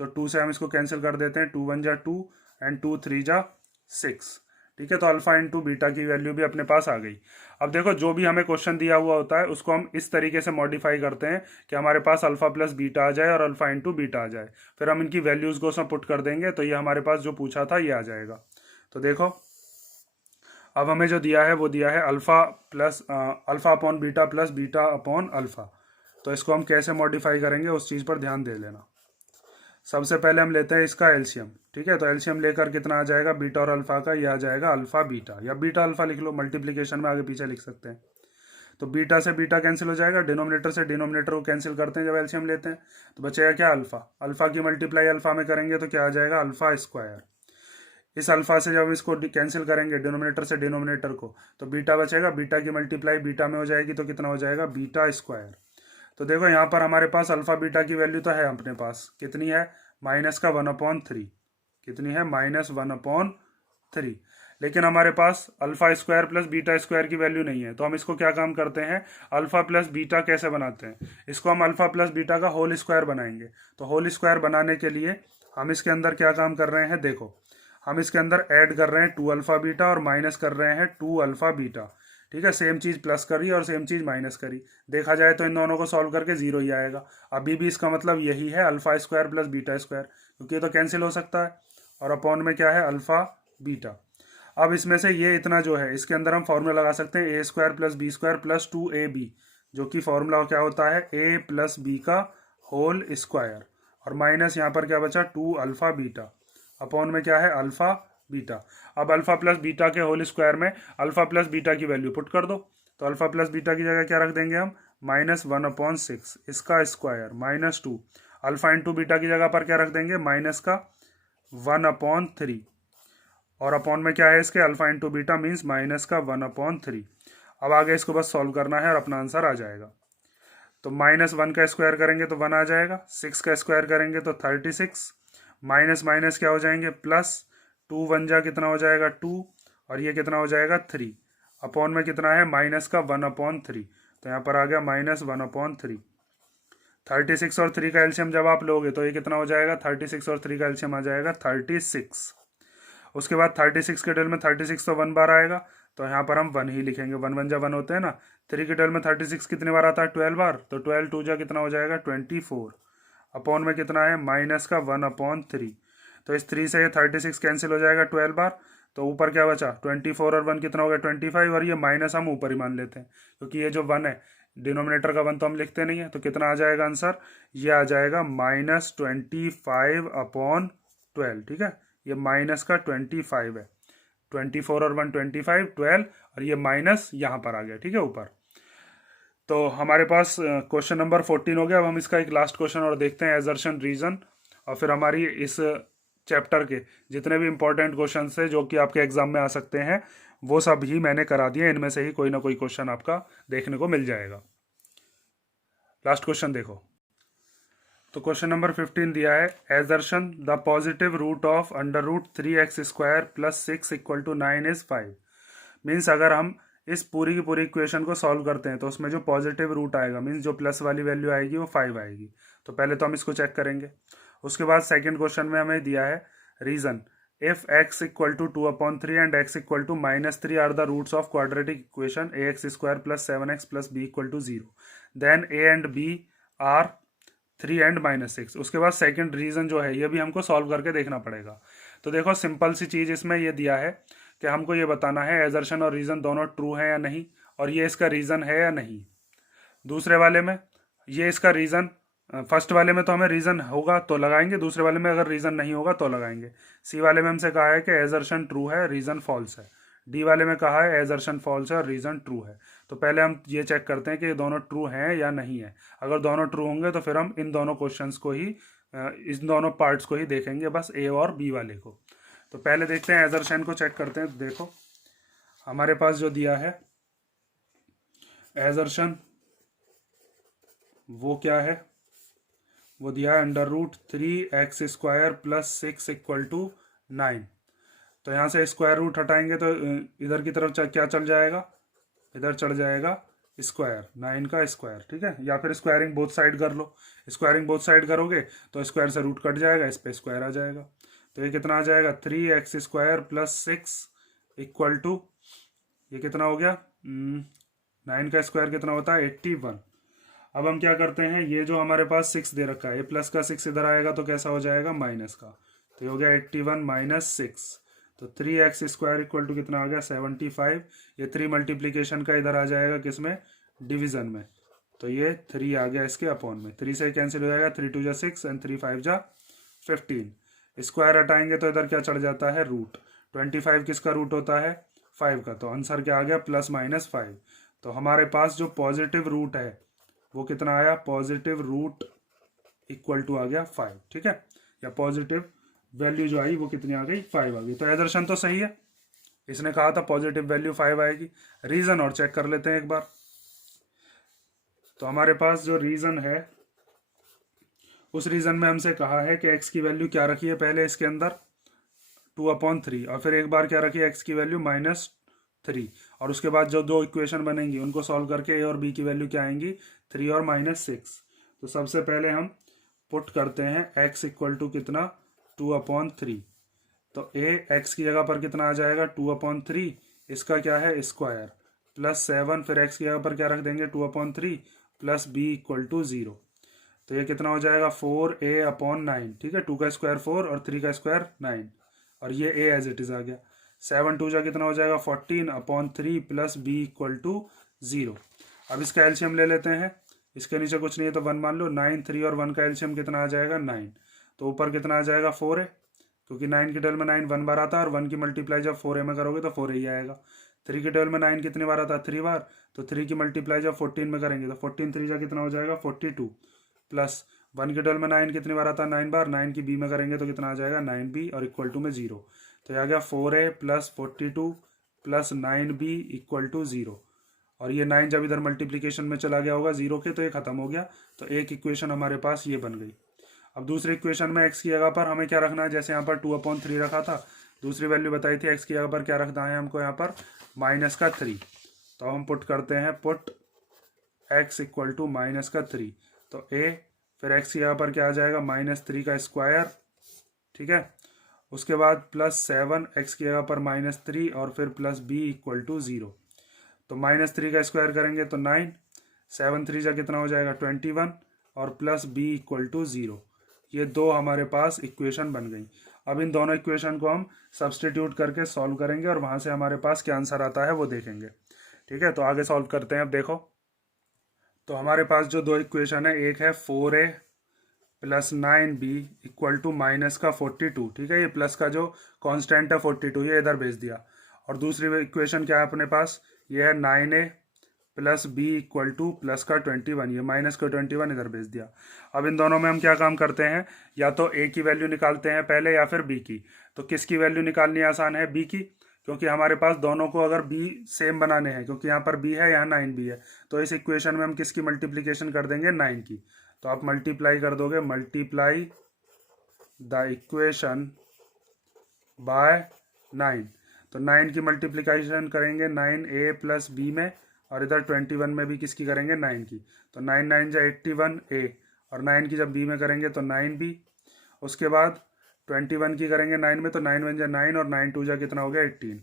तो 2 से हम इसको कैंसिल कर देते हैं, 2 1 जा 2 एंड 2 3 जा 6। ठीक है, तो अल्फा इंटू बीटा की वैल्यू भी अपने पास आ गई। अब देखो जो भी हमें क्वेश्चन दिया हुआ होता है उसको हम इस तरीके से मॉडिफाई करते हैं कि हमारे पास अल्फा प्लस बीटा आ जाए और अल्फा इंटू बीटा आ जाए, फिर हम इनकी वैल्यूज़ को उसमें पुट कर देंगे तो ये हमारे पास जो पूछा था ये आ जाएगा। तो देखो अब हमें जो दिया है वो दिया है alpha upon beta plus beta upon alpha. तो इसको हम कैसे मॉडिफाई करेंगे उस चीज़ पर ध्यान दे लेना। सबसे पहले हम लेते हैं इसका एलसीएम। ठीक है, तो एलसीएम लेकर कितना आ जाएगा बीटा और अल्फा का, ये आ जाएगा अल्फा बीटा, या बीटा अल्फा लिख लो, मल्टीप्लीकेशन में आगे पीछे लिख सकते हैं। तो बीटा से बीटा कैंसिल हो जाएगा, डिनोमिनेटर से डिनोमिनेटर को कैंसिल करते हैं जब एलसीएम लेते हैं, तो बचेगा क्या अल्फा। अल्फा की मल्टीप्लाई अल्फा में करेंगे तो क्या आ जाएगा अल्फा²। इस अल्फा से जब इसको कैंसिल करेंगे डिनोमिनेटर से डिनोमिनेटर को तो बीटा बचेगा, बीटा की मल्टीप्लाई बीटा में हो जाएगी तो कितना हो जाएगा बीटा²। तो देखो यहाँ पर हमारे पास अल्फा बीटा की वैल्यू तो है अपने पास, कितनी है -1/3, कितनी है -1/3। लेकिन हमारे पास अल्फा² प्लस बीटा² की वैल्यू नहीं है। तो हम इसको क्या काम करते हैं, अल्फा प्लस बीटा कैसे बनाते हैं, इसको हम अल्फा प्लस बीटा का होल स्क्वायर बनाएंगे। तो होल स्क्वायर बनाने के लिए हम इसके अंदर क्या काम कर रहे हैं, देखो हम इसके अंदर ऐड कर रहे हैं 2 अल्फा बीटा और माइनस कर रहे हैं 2 अल्फा बीटा। ठीक है, सेम चीज़ प्लस करी और सेम चीज़ माइनस करी, देखा जाए तो इन दोनों को सॉल्व करके 0 ही आएगा। अभी भी इसका मतलब यही है अल्फा² प्लस बीटा², क्योंकि ये तो कैंसिल हो सकता है, और अपॉन में क्या है अल्फा बीटा। अब इसमें से ये इतना जो है इसके अंदर हम फॉर्मूला लगा सकते हैं a² plus b² plus 2ab, जो कि फॉर्मूला क्या होता है a प्लस b का होल स्क्वायर, और माइनस यहाँ पर क्या बचा 2 अल्फा बीटा, अपॉन में क्या है अल्फा बीटा। अब अल्फा प्लस बीटा के होल स्क्वायर में अल्फा प्लस बीटा की वैल्यू पुट कर दो, तो अल्फा प्लस बीटा की जगह क्या रख देंगे हम, -1/6 इसका स्क्वायर -2, अल्फा इंटू बीटा की जगह पर क्या रख देंगे, -1/3, और अपॉन में क्या है इसके, अल्फा इंटू बीटा मीन्स -1/3। अब आगे इसको बस सॉल्व करना है और अपना आंसर आ जाएगा। तो -1 का स्क्वायर करेंगे तो 1 आ जाएगा, 6 का स्क्वायर करेंगे तो 36, माइनस माइनस क्या हो जाएंगे प्लस, 2 1 जा कितना हो जाएगा 2, और ये कितना हो जाएगा 3, अपॉन में कितना है माइनस का 1/3, तो यहाँ पर आ गया -1/3। 36 और 3 का एलसीएम जब आप लोगे तो ये कितना हो जाएगा, 36 और 3 का एलसीएम आ जाएगा 36। उसके बाद 36 के डेल में 36 तो 1 बार आएगा, तो यहाँ पर हम 1 ही लिखेंगे, 1 1 जा 1 होते हैं ना। 3 के डेल में 36 कितने बार आता है, 12 बार, तो 12 2 जा कितना हो जाएगा 24, अपॉन में कितना है माइनस का 1/3। तो इस 3 से ये 36 कैंसिल हो जाएगा 12 बार, तो ऊपर क्या बचा 24 और 1 कितना हो गया 25, और ये माइनस हम ऊपर ही मान लेते हैं क्योंकि ये जो 1 है डिनोमिनेटर का 1 तो हम लिखते नहीं है। तो कितना आ जाएगा आंसर, ये आ जाएगा -25/12, ठीक है, ये माइनस का 25 है, 24 और 1 25 12, और ये माइनस यहाँ पर आ गया, ठीक है ऊपर। तो हमारे पास क्वेश्चन नंबर 14 हो गया। अब हम इसका एक लास्ट क्वेश्चन और देखते हैं, एजर्शन रीजन, और फिर हमारी इस चैप्टर के जितने भी इंपॉर्टेंट क्वेश्चन थे जो कि आपके एग्जाम में आ सकते हैं वो सब ही मैंने करा दिए, इनमें से ही कोई ना कोई क्वेश्चन आपका देखने को मिल जाएगा। लास्ट क्वेश्चन देखो, तो क्वेश्चन नंबर 15 दिया है, assertion the positive root of √3x² + 6 = 9 is 5। मीन्स अगर हम इस पूरी की पूरी इक्वेशन को सॉल्व करते हैं तो उसमें जो पॉजिटिव रूट आएगा मीन्स जो प्लस वाली वैल्यू आएगी वो 5 आएगी। तो पहले तो हम इसको चेक करेंगे। उसके बाद सेकंड क्वेश्चन में हमें दिया है reason, if x = 2/3 and x = -3 are the roots of quadratic equation ax² + 7x + b = 0, then a and b are 3 and -6। उसके बाद सेकंड रीजन जो है ये भी हमको सॉल्व करके देखना पड़ेगा। तो देखो सिंपल सी चीज़ इसमें ये दिया है कि हमको ये बताना है एजर्शन और रीजन दोनों ट्रू है या नहीं, और ये इसका रीजन है या नहीं। दूसरे वाले में ये इसका रीजन, फर्स्ट वाले में तो हमें रीजन होगा तो लगाएंगे, दूसरे वाले में अगर रीजन नहीं होगा तो लगाएंगे। सी वाले में हमसे कहा है कि एजर्शन ट्रू है रीजन फॉल्स है, डी वाले में कहा है एजर्शन फॉल्स है और रीजन ट्रू है। तो पहले हम ये चेक करते हैं कि ये दोनों ट्रू हैं या नहीं है। अगर दोनों ट्रू होंगे तो फिर हम इन दोनों क्वेश्चंस को ही, इन दोनों पार्ट्स को ही देखेंगे, बस ए और बी वाले को। तो पहले देखते हैं एजर्शन को चेक करते हैं। देखो हमारे पास जो दिया है एजर्शन वो क्या है, वो दिया है √3x² + 6 = 9। तो यहाँ से स्क्वायर रूट हटाएंगे तो इधर की तरफ क्या चल जाएगा, इधर चढ़ जाएगा स्क्वायर, 9 का स्क्वायर, ठीक है, या फिर स्क्वायरिंग बोथ साइड कर लो। स्क्वायरिंग बोथ साइड करोगे तो स्क्वायर से रूट कट जाएगा, इस पे स्क्वायर आ जाएगा। तो ये कितना आ जाएगा 3x² + 6 = ये कितना हो गया 9 का स्क्वायर कितना होता है 81। अब हम क्या करते हैं, ये जो हमारे पास 6 दे रखा है, ये प्लस का 6 इधर आएगा तो कैसा हो जाएगा माइनस का, तो ये हो गया 81 - 6। तो 3x² = कितना आ गया 75। ये 3 मल्टीप्लीकेशन का इधर आ जाएगा किसमें, डिवीजन में, तो ये 3 आ गया इसके अपॉन में, 3 से कैंसिल हो जाएगा, 3 2 जा 6 एंड 3 5 जा 15। स्क्वायर हटाएंगे तो इधर क्या चढ़ जाता है रूट, 25 किसका रूट होता है 5 का, तो आंसर क्या आ गया +-5। तो हमारे पास जो पॉजिटिव रूट है वो कितना आया, पॉजिटिव रूट = आ गया 5, ठीक है, या पॉजिटिव वैल्यू जो आई वो कितनी आ गई 5 आ गई। तो एजर्शन तो सही है, इसने कहा था पॉजिटिव वैल्यू 5 आएगी। रीजन और चेक कर लेते हैं एक बार। तो हमारे पास जो रीजन है उस रीजन में हमसे कहा है कि x की वैल्यू क्या रखी है पहले इसके अंदर 2/3, और फिर एक बार क्या रखी है x की वैल्यू -3, और उसके बाद जो दो इक्वेशन बनेंगी उनको सॉल्व करके a और b की वैल्यू क्या आएंगी 3 और -6। तो सबसे पहले हम पुट करते हैं x = कितना 2/3, तो a x की जगह पर कितना आ जाएगा 2/3, इसका क्या है स्क्वायर +7, फिर x की जगह पर क्या रख देंगे 2/3 + b = 0। तो ये कितना हो जाएगा 4a/9, ठीक है, 2 का स्क्वायर 4 और 3 का स्क्वायर 9, और ये a एज इट इज आ गया। 7 2 जा कितना हो जाएगा 14/3 + b = 0। अब इसका एलसीएम ले लेते हैं, इसके नीचे कुछ नहीं है तो 1 मान लो, 9 3 और 1 का एलसीएम कितना आ जाएगा 9, तो ऊपर कितना आ जाएगा 4 है, क्योंकि 9 की टेबल में 9 1 बार आता है और 1 की मल्टीप्लाई जब 4a में करोगे तो 4a ही आएगा। 3 की टेबल में 9 कितनी बार आता है 3 बार, तो 3 की मल्टीप्लाई जब 14 में करेंगे तो 14 3 जा कितना हो जाएगा 42, प्लस 1 की टेबल में 9 कितनी बार आता है 9 बार, 9 की b में करेंगे तो कितना आ जाएगा 9b और इक्वल टू में 0। तो यह आ गया 4a plus 42 plus 9b equal to 0। और ये 9 जब इधर मल्टीप्लीकेशन में चला गया होगा 0 के तो ये खत्म हो गया, तो एक इक्वेशन हमारे पास ये बन गई। अब दूसरी इक्वेशन में x की जगह पर हमें क्या रखना है, जैसे यहाँ पर 2/3 रखा था, दूसरी वैल्यू बताई थी x की जगह पर क्या रखना है हमको यहाँ पर -3। तो हम पुट करते हैं पुट x इक्वल टू -3, तो a फिर x की जगह पर क्या आ जाएगा -3 का स्क्वायर, ठीक है। उसके बाद +7 x की जगह पर -3 और फिर प्लस b इक्वल टू 0। तो -3 का स्क्वायर करेंगे तो 9, 7 3 जा कितना हो जाएगा 21 और प्लस b इक्वल टू 0। ये दो हमारे पास इक्वेशन बन गई। अब इन दोनों इक्वेशन को हम सब्सटीट्यूट करके सॉल्व करेंगे और वहाँ से हमारे पास क्या आंसर आता है वो देखेंगे, ठीक है। तो आगे सॉल्व करते हैं। अब देखो, तो हमारे पास जो दो इक्वेशन है, एक है 4a plus 9b equal to -42, ठीक है। ये प्लस का जो कांस्टेंट है 42 ये इधर भेज दिया। और दूसरी इक्वेशन क्या है अपने पास, ये है 9a plus b equal two plus का 21, ये माइनस का 21 इधर भेज दिया। अब इन दोनों में हम क्या काम करते हैं, या तो a की वैल्यू निकालते हैं पहले या फिर b की। तो किसकी वैल्यू निकालनी आसान है, b की, क्योंकि हमारे पास दोनों को अगर b सेम बनाने हैं, क्योंकि यहाँ पर b है यहाँ 9b है, तो इस इक्वेशन में हम किसकी मल्टीप्लीकेशन कर देंगे 9 की। तो आप मल्टीप्लाई कर दोगे, मल्टीप्लाई द इक्वेशन बाय 9। तो 9 की मल्टीप्लीकेशन करेंगे 9a प्लस b में, और इधर 21 में भी किसकी करेंगे 9 की। तो 9 9 जा 81a, और 9 की जब b में करेंगे तो 9b। उसके बाद 21 की करेंगे 9 में तो 9 1 जा 9 और 9 2 जा कितना हो गया 18।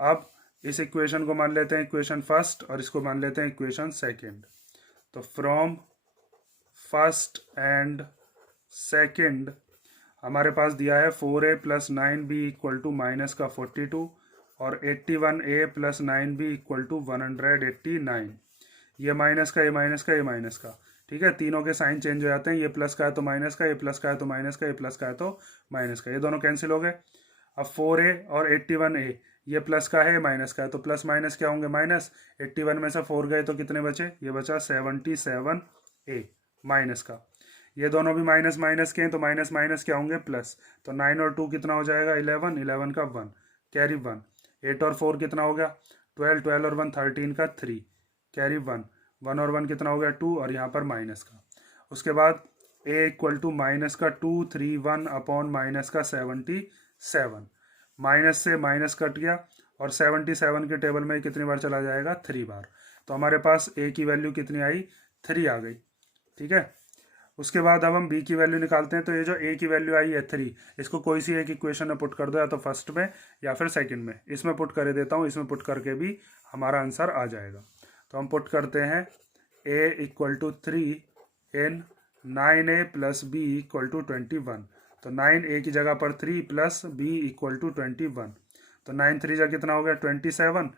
अब इस इक्वेशन को मान लेते हैं इक्वेशन फर्स्ट और इसको मान लेते हैं इक्वेशन सेकेंड। तो फ्रॉम फर्स्ट एंड सेकेंड हमारे पास दिया है 4a plus 9b equal to -42 और 81a plus 9b equal to 189। ये माइनस का, ये माइनस का, ये माइनस का, ठीक है। तीनों के साइन चेंज हो जाते हैं, ये प्लस का है तो माइनस का, ये प्लस का है तो माइनस का, ये प्लस का है तो माइनस का, ये दोनों कैंसिल हो गए। अब 4a और 81a, ये प्लस का है माइनस का है, तो प्लस माइनस क्या होंगे माइनस। 81 में से 4 गए तो कितने बचे, ये बचा 77a माइनस का। ये दोनों भी माइनस माइनस के हैं तो माइनस माइनस क्या होंगे प्लस। तो 9 और 2 कितना हो जाएगा 11, 11 का 1 कैरी 1। 8 और 4 कितना हो गया 12, 12 और 1 13 का 3 कैरी 1, 1 और 1 कितना हो गया 2 और यहाँ पर माइनस का। उसके बाद a इक्वल टू माइनस का 2 3 1 अपॉन माइनस का 77। माइनस से माइनस कट गया और 77 के टेबल में कितनी बार चला जाएगा 3 बार। तो हमारे पास a की वैल्यू कितनी आई 3 आ गई, ठीक है। उसके बाद अब हम b की वैल्यू निकालते हैं। तो ये जो a की वैल्यू आई है 3, इसको कोई सी एक इक्वेशन में पुट कर दो, या तो फर्स्ट में या फिर सेकंड में। इसमें पुट कर देता हूँ, इसमें पुट करके भी हमारा आंसर आ जाएगा। तो हम पुट करते हैं a equal to 3 in 9a plus b equal to 21। तो 9a की जगह पर 3 प्लस b इक्वल टू 21। तो 9 3 जा कितना हो गया 27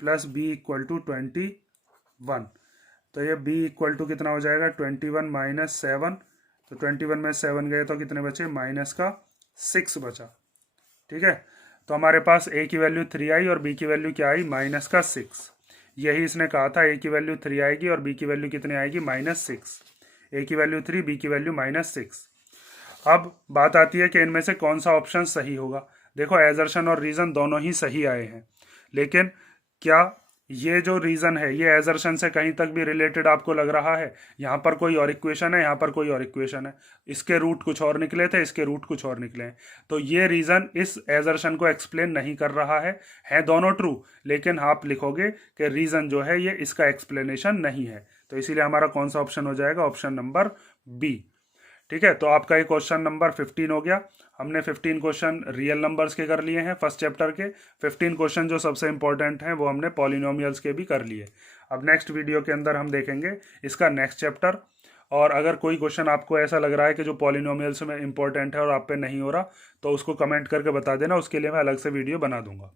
प्लस b इक्वल टू 21। तो ये b इक्वल टू कितना हो जाएगा 21 माइनस 7। तो 21 में 7 गए तो कितने बचे माइनस का 6 बचा, ठीक है। तो हमारे पास a की वैल्यू 3 आई और b की वैल्यू क्या आई माइनस का 6। यही इसने कहा था, a की वैल्यू 3 आएगी और b की वैल्यू कितनी आएगी -6। a की वैल्यू 3, b की वैल्यू -6। अब बात आती है कि इनमें से कौन सा ऑप्शन सही होगा। देखो एजर्शन और रीज़न दोनों ही सही आए हैं, लेकिन क्या ये जो रीज़न है ये एजर्शन से कहीं तक भी रिलेटेड आपको लग रहा है। यहाँ पर कोई और इक्वेशन है, यहाँ पर कोई और इक्वेशन है, इसके रूट कुछ और निकले थे, इसके रूट कुछ और निकले हैं। तो ये रीज़न इस एजर्शन को एक्सप्लेन नहीं कर रहा है दोनों ट्रू, लेकिन आप लिखोगे कि रीज़न जो है ये इसका एक्सप्लेनेशन नहीं है। तो इसीलिए हमारा कौन सा ऑप्शन हो जाएगा, ऑप्शन नंबर बी, ठीक है। तो आपका ये क्वेश्चन नंबर 15 हो गया। हमने 15 क्वेश्चन रियल नंबर्स के कर लिए हैं फर्स्ट चैप्टर के। 15 क्वेश्चन जो सबसे इंपॉर्टेंट हैं वो हमने पॉलिनोमियल्स के भी कर लिए। अब नेक्स्ट वीडियो के अंदर हम देखेंगे इसका नेक्स्ट चैप्टर। और अगर कोई क्वेश्चन आपको ऐसा लग रहा है कि जो पॉलिनोमियल्स में इंपॉर्टेंट है और आप पे नहीं हो रहा, तो उसको कमेंट करके बता देना, उसके लिए मैं अलग से वीडियो बना दूंगा।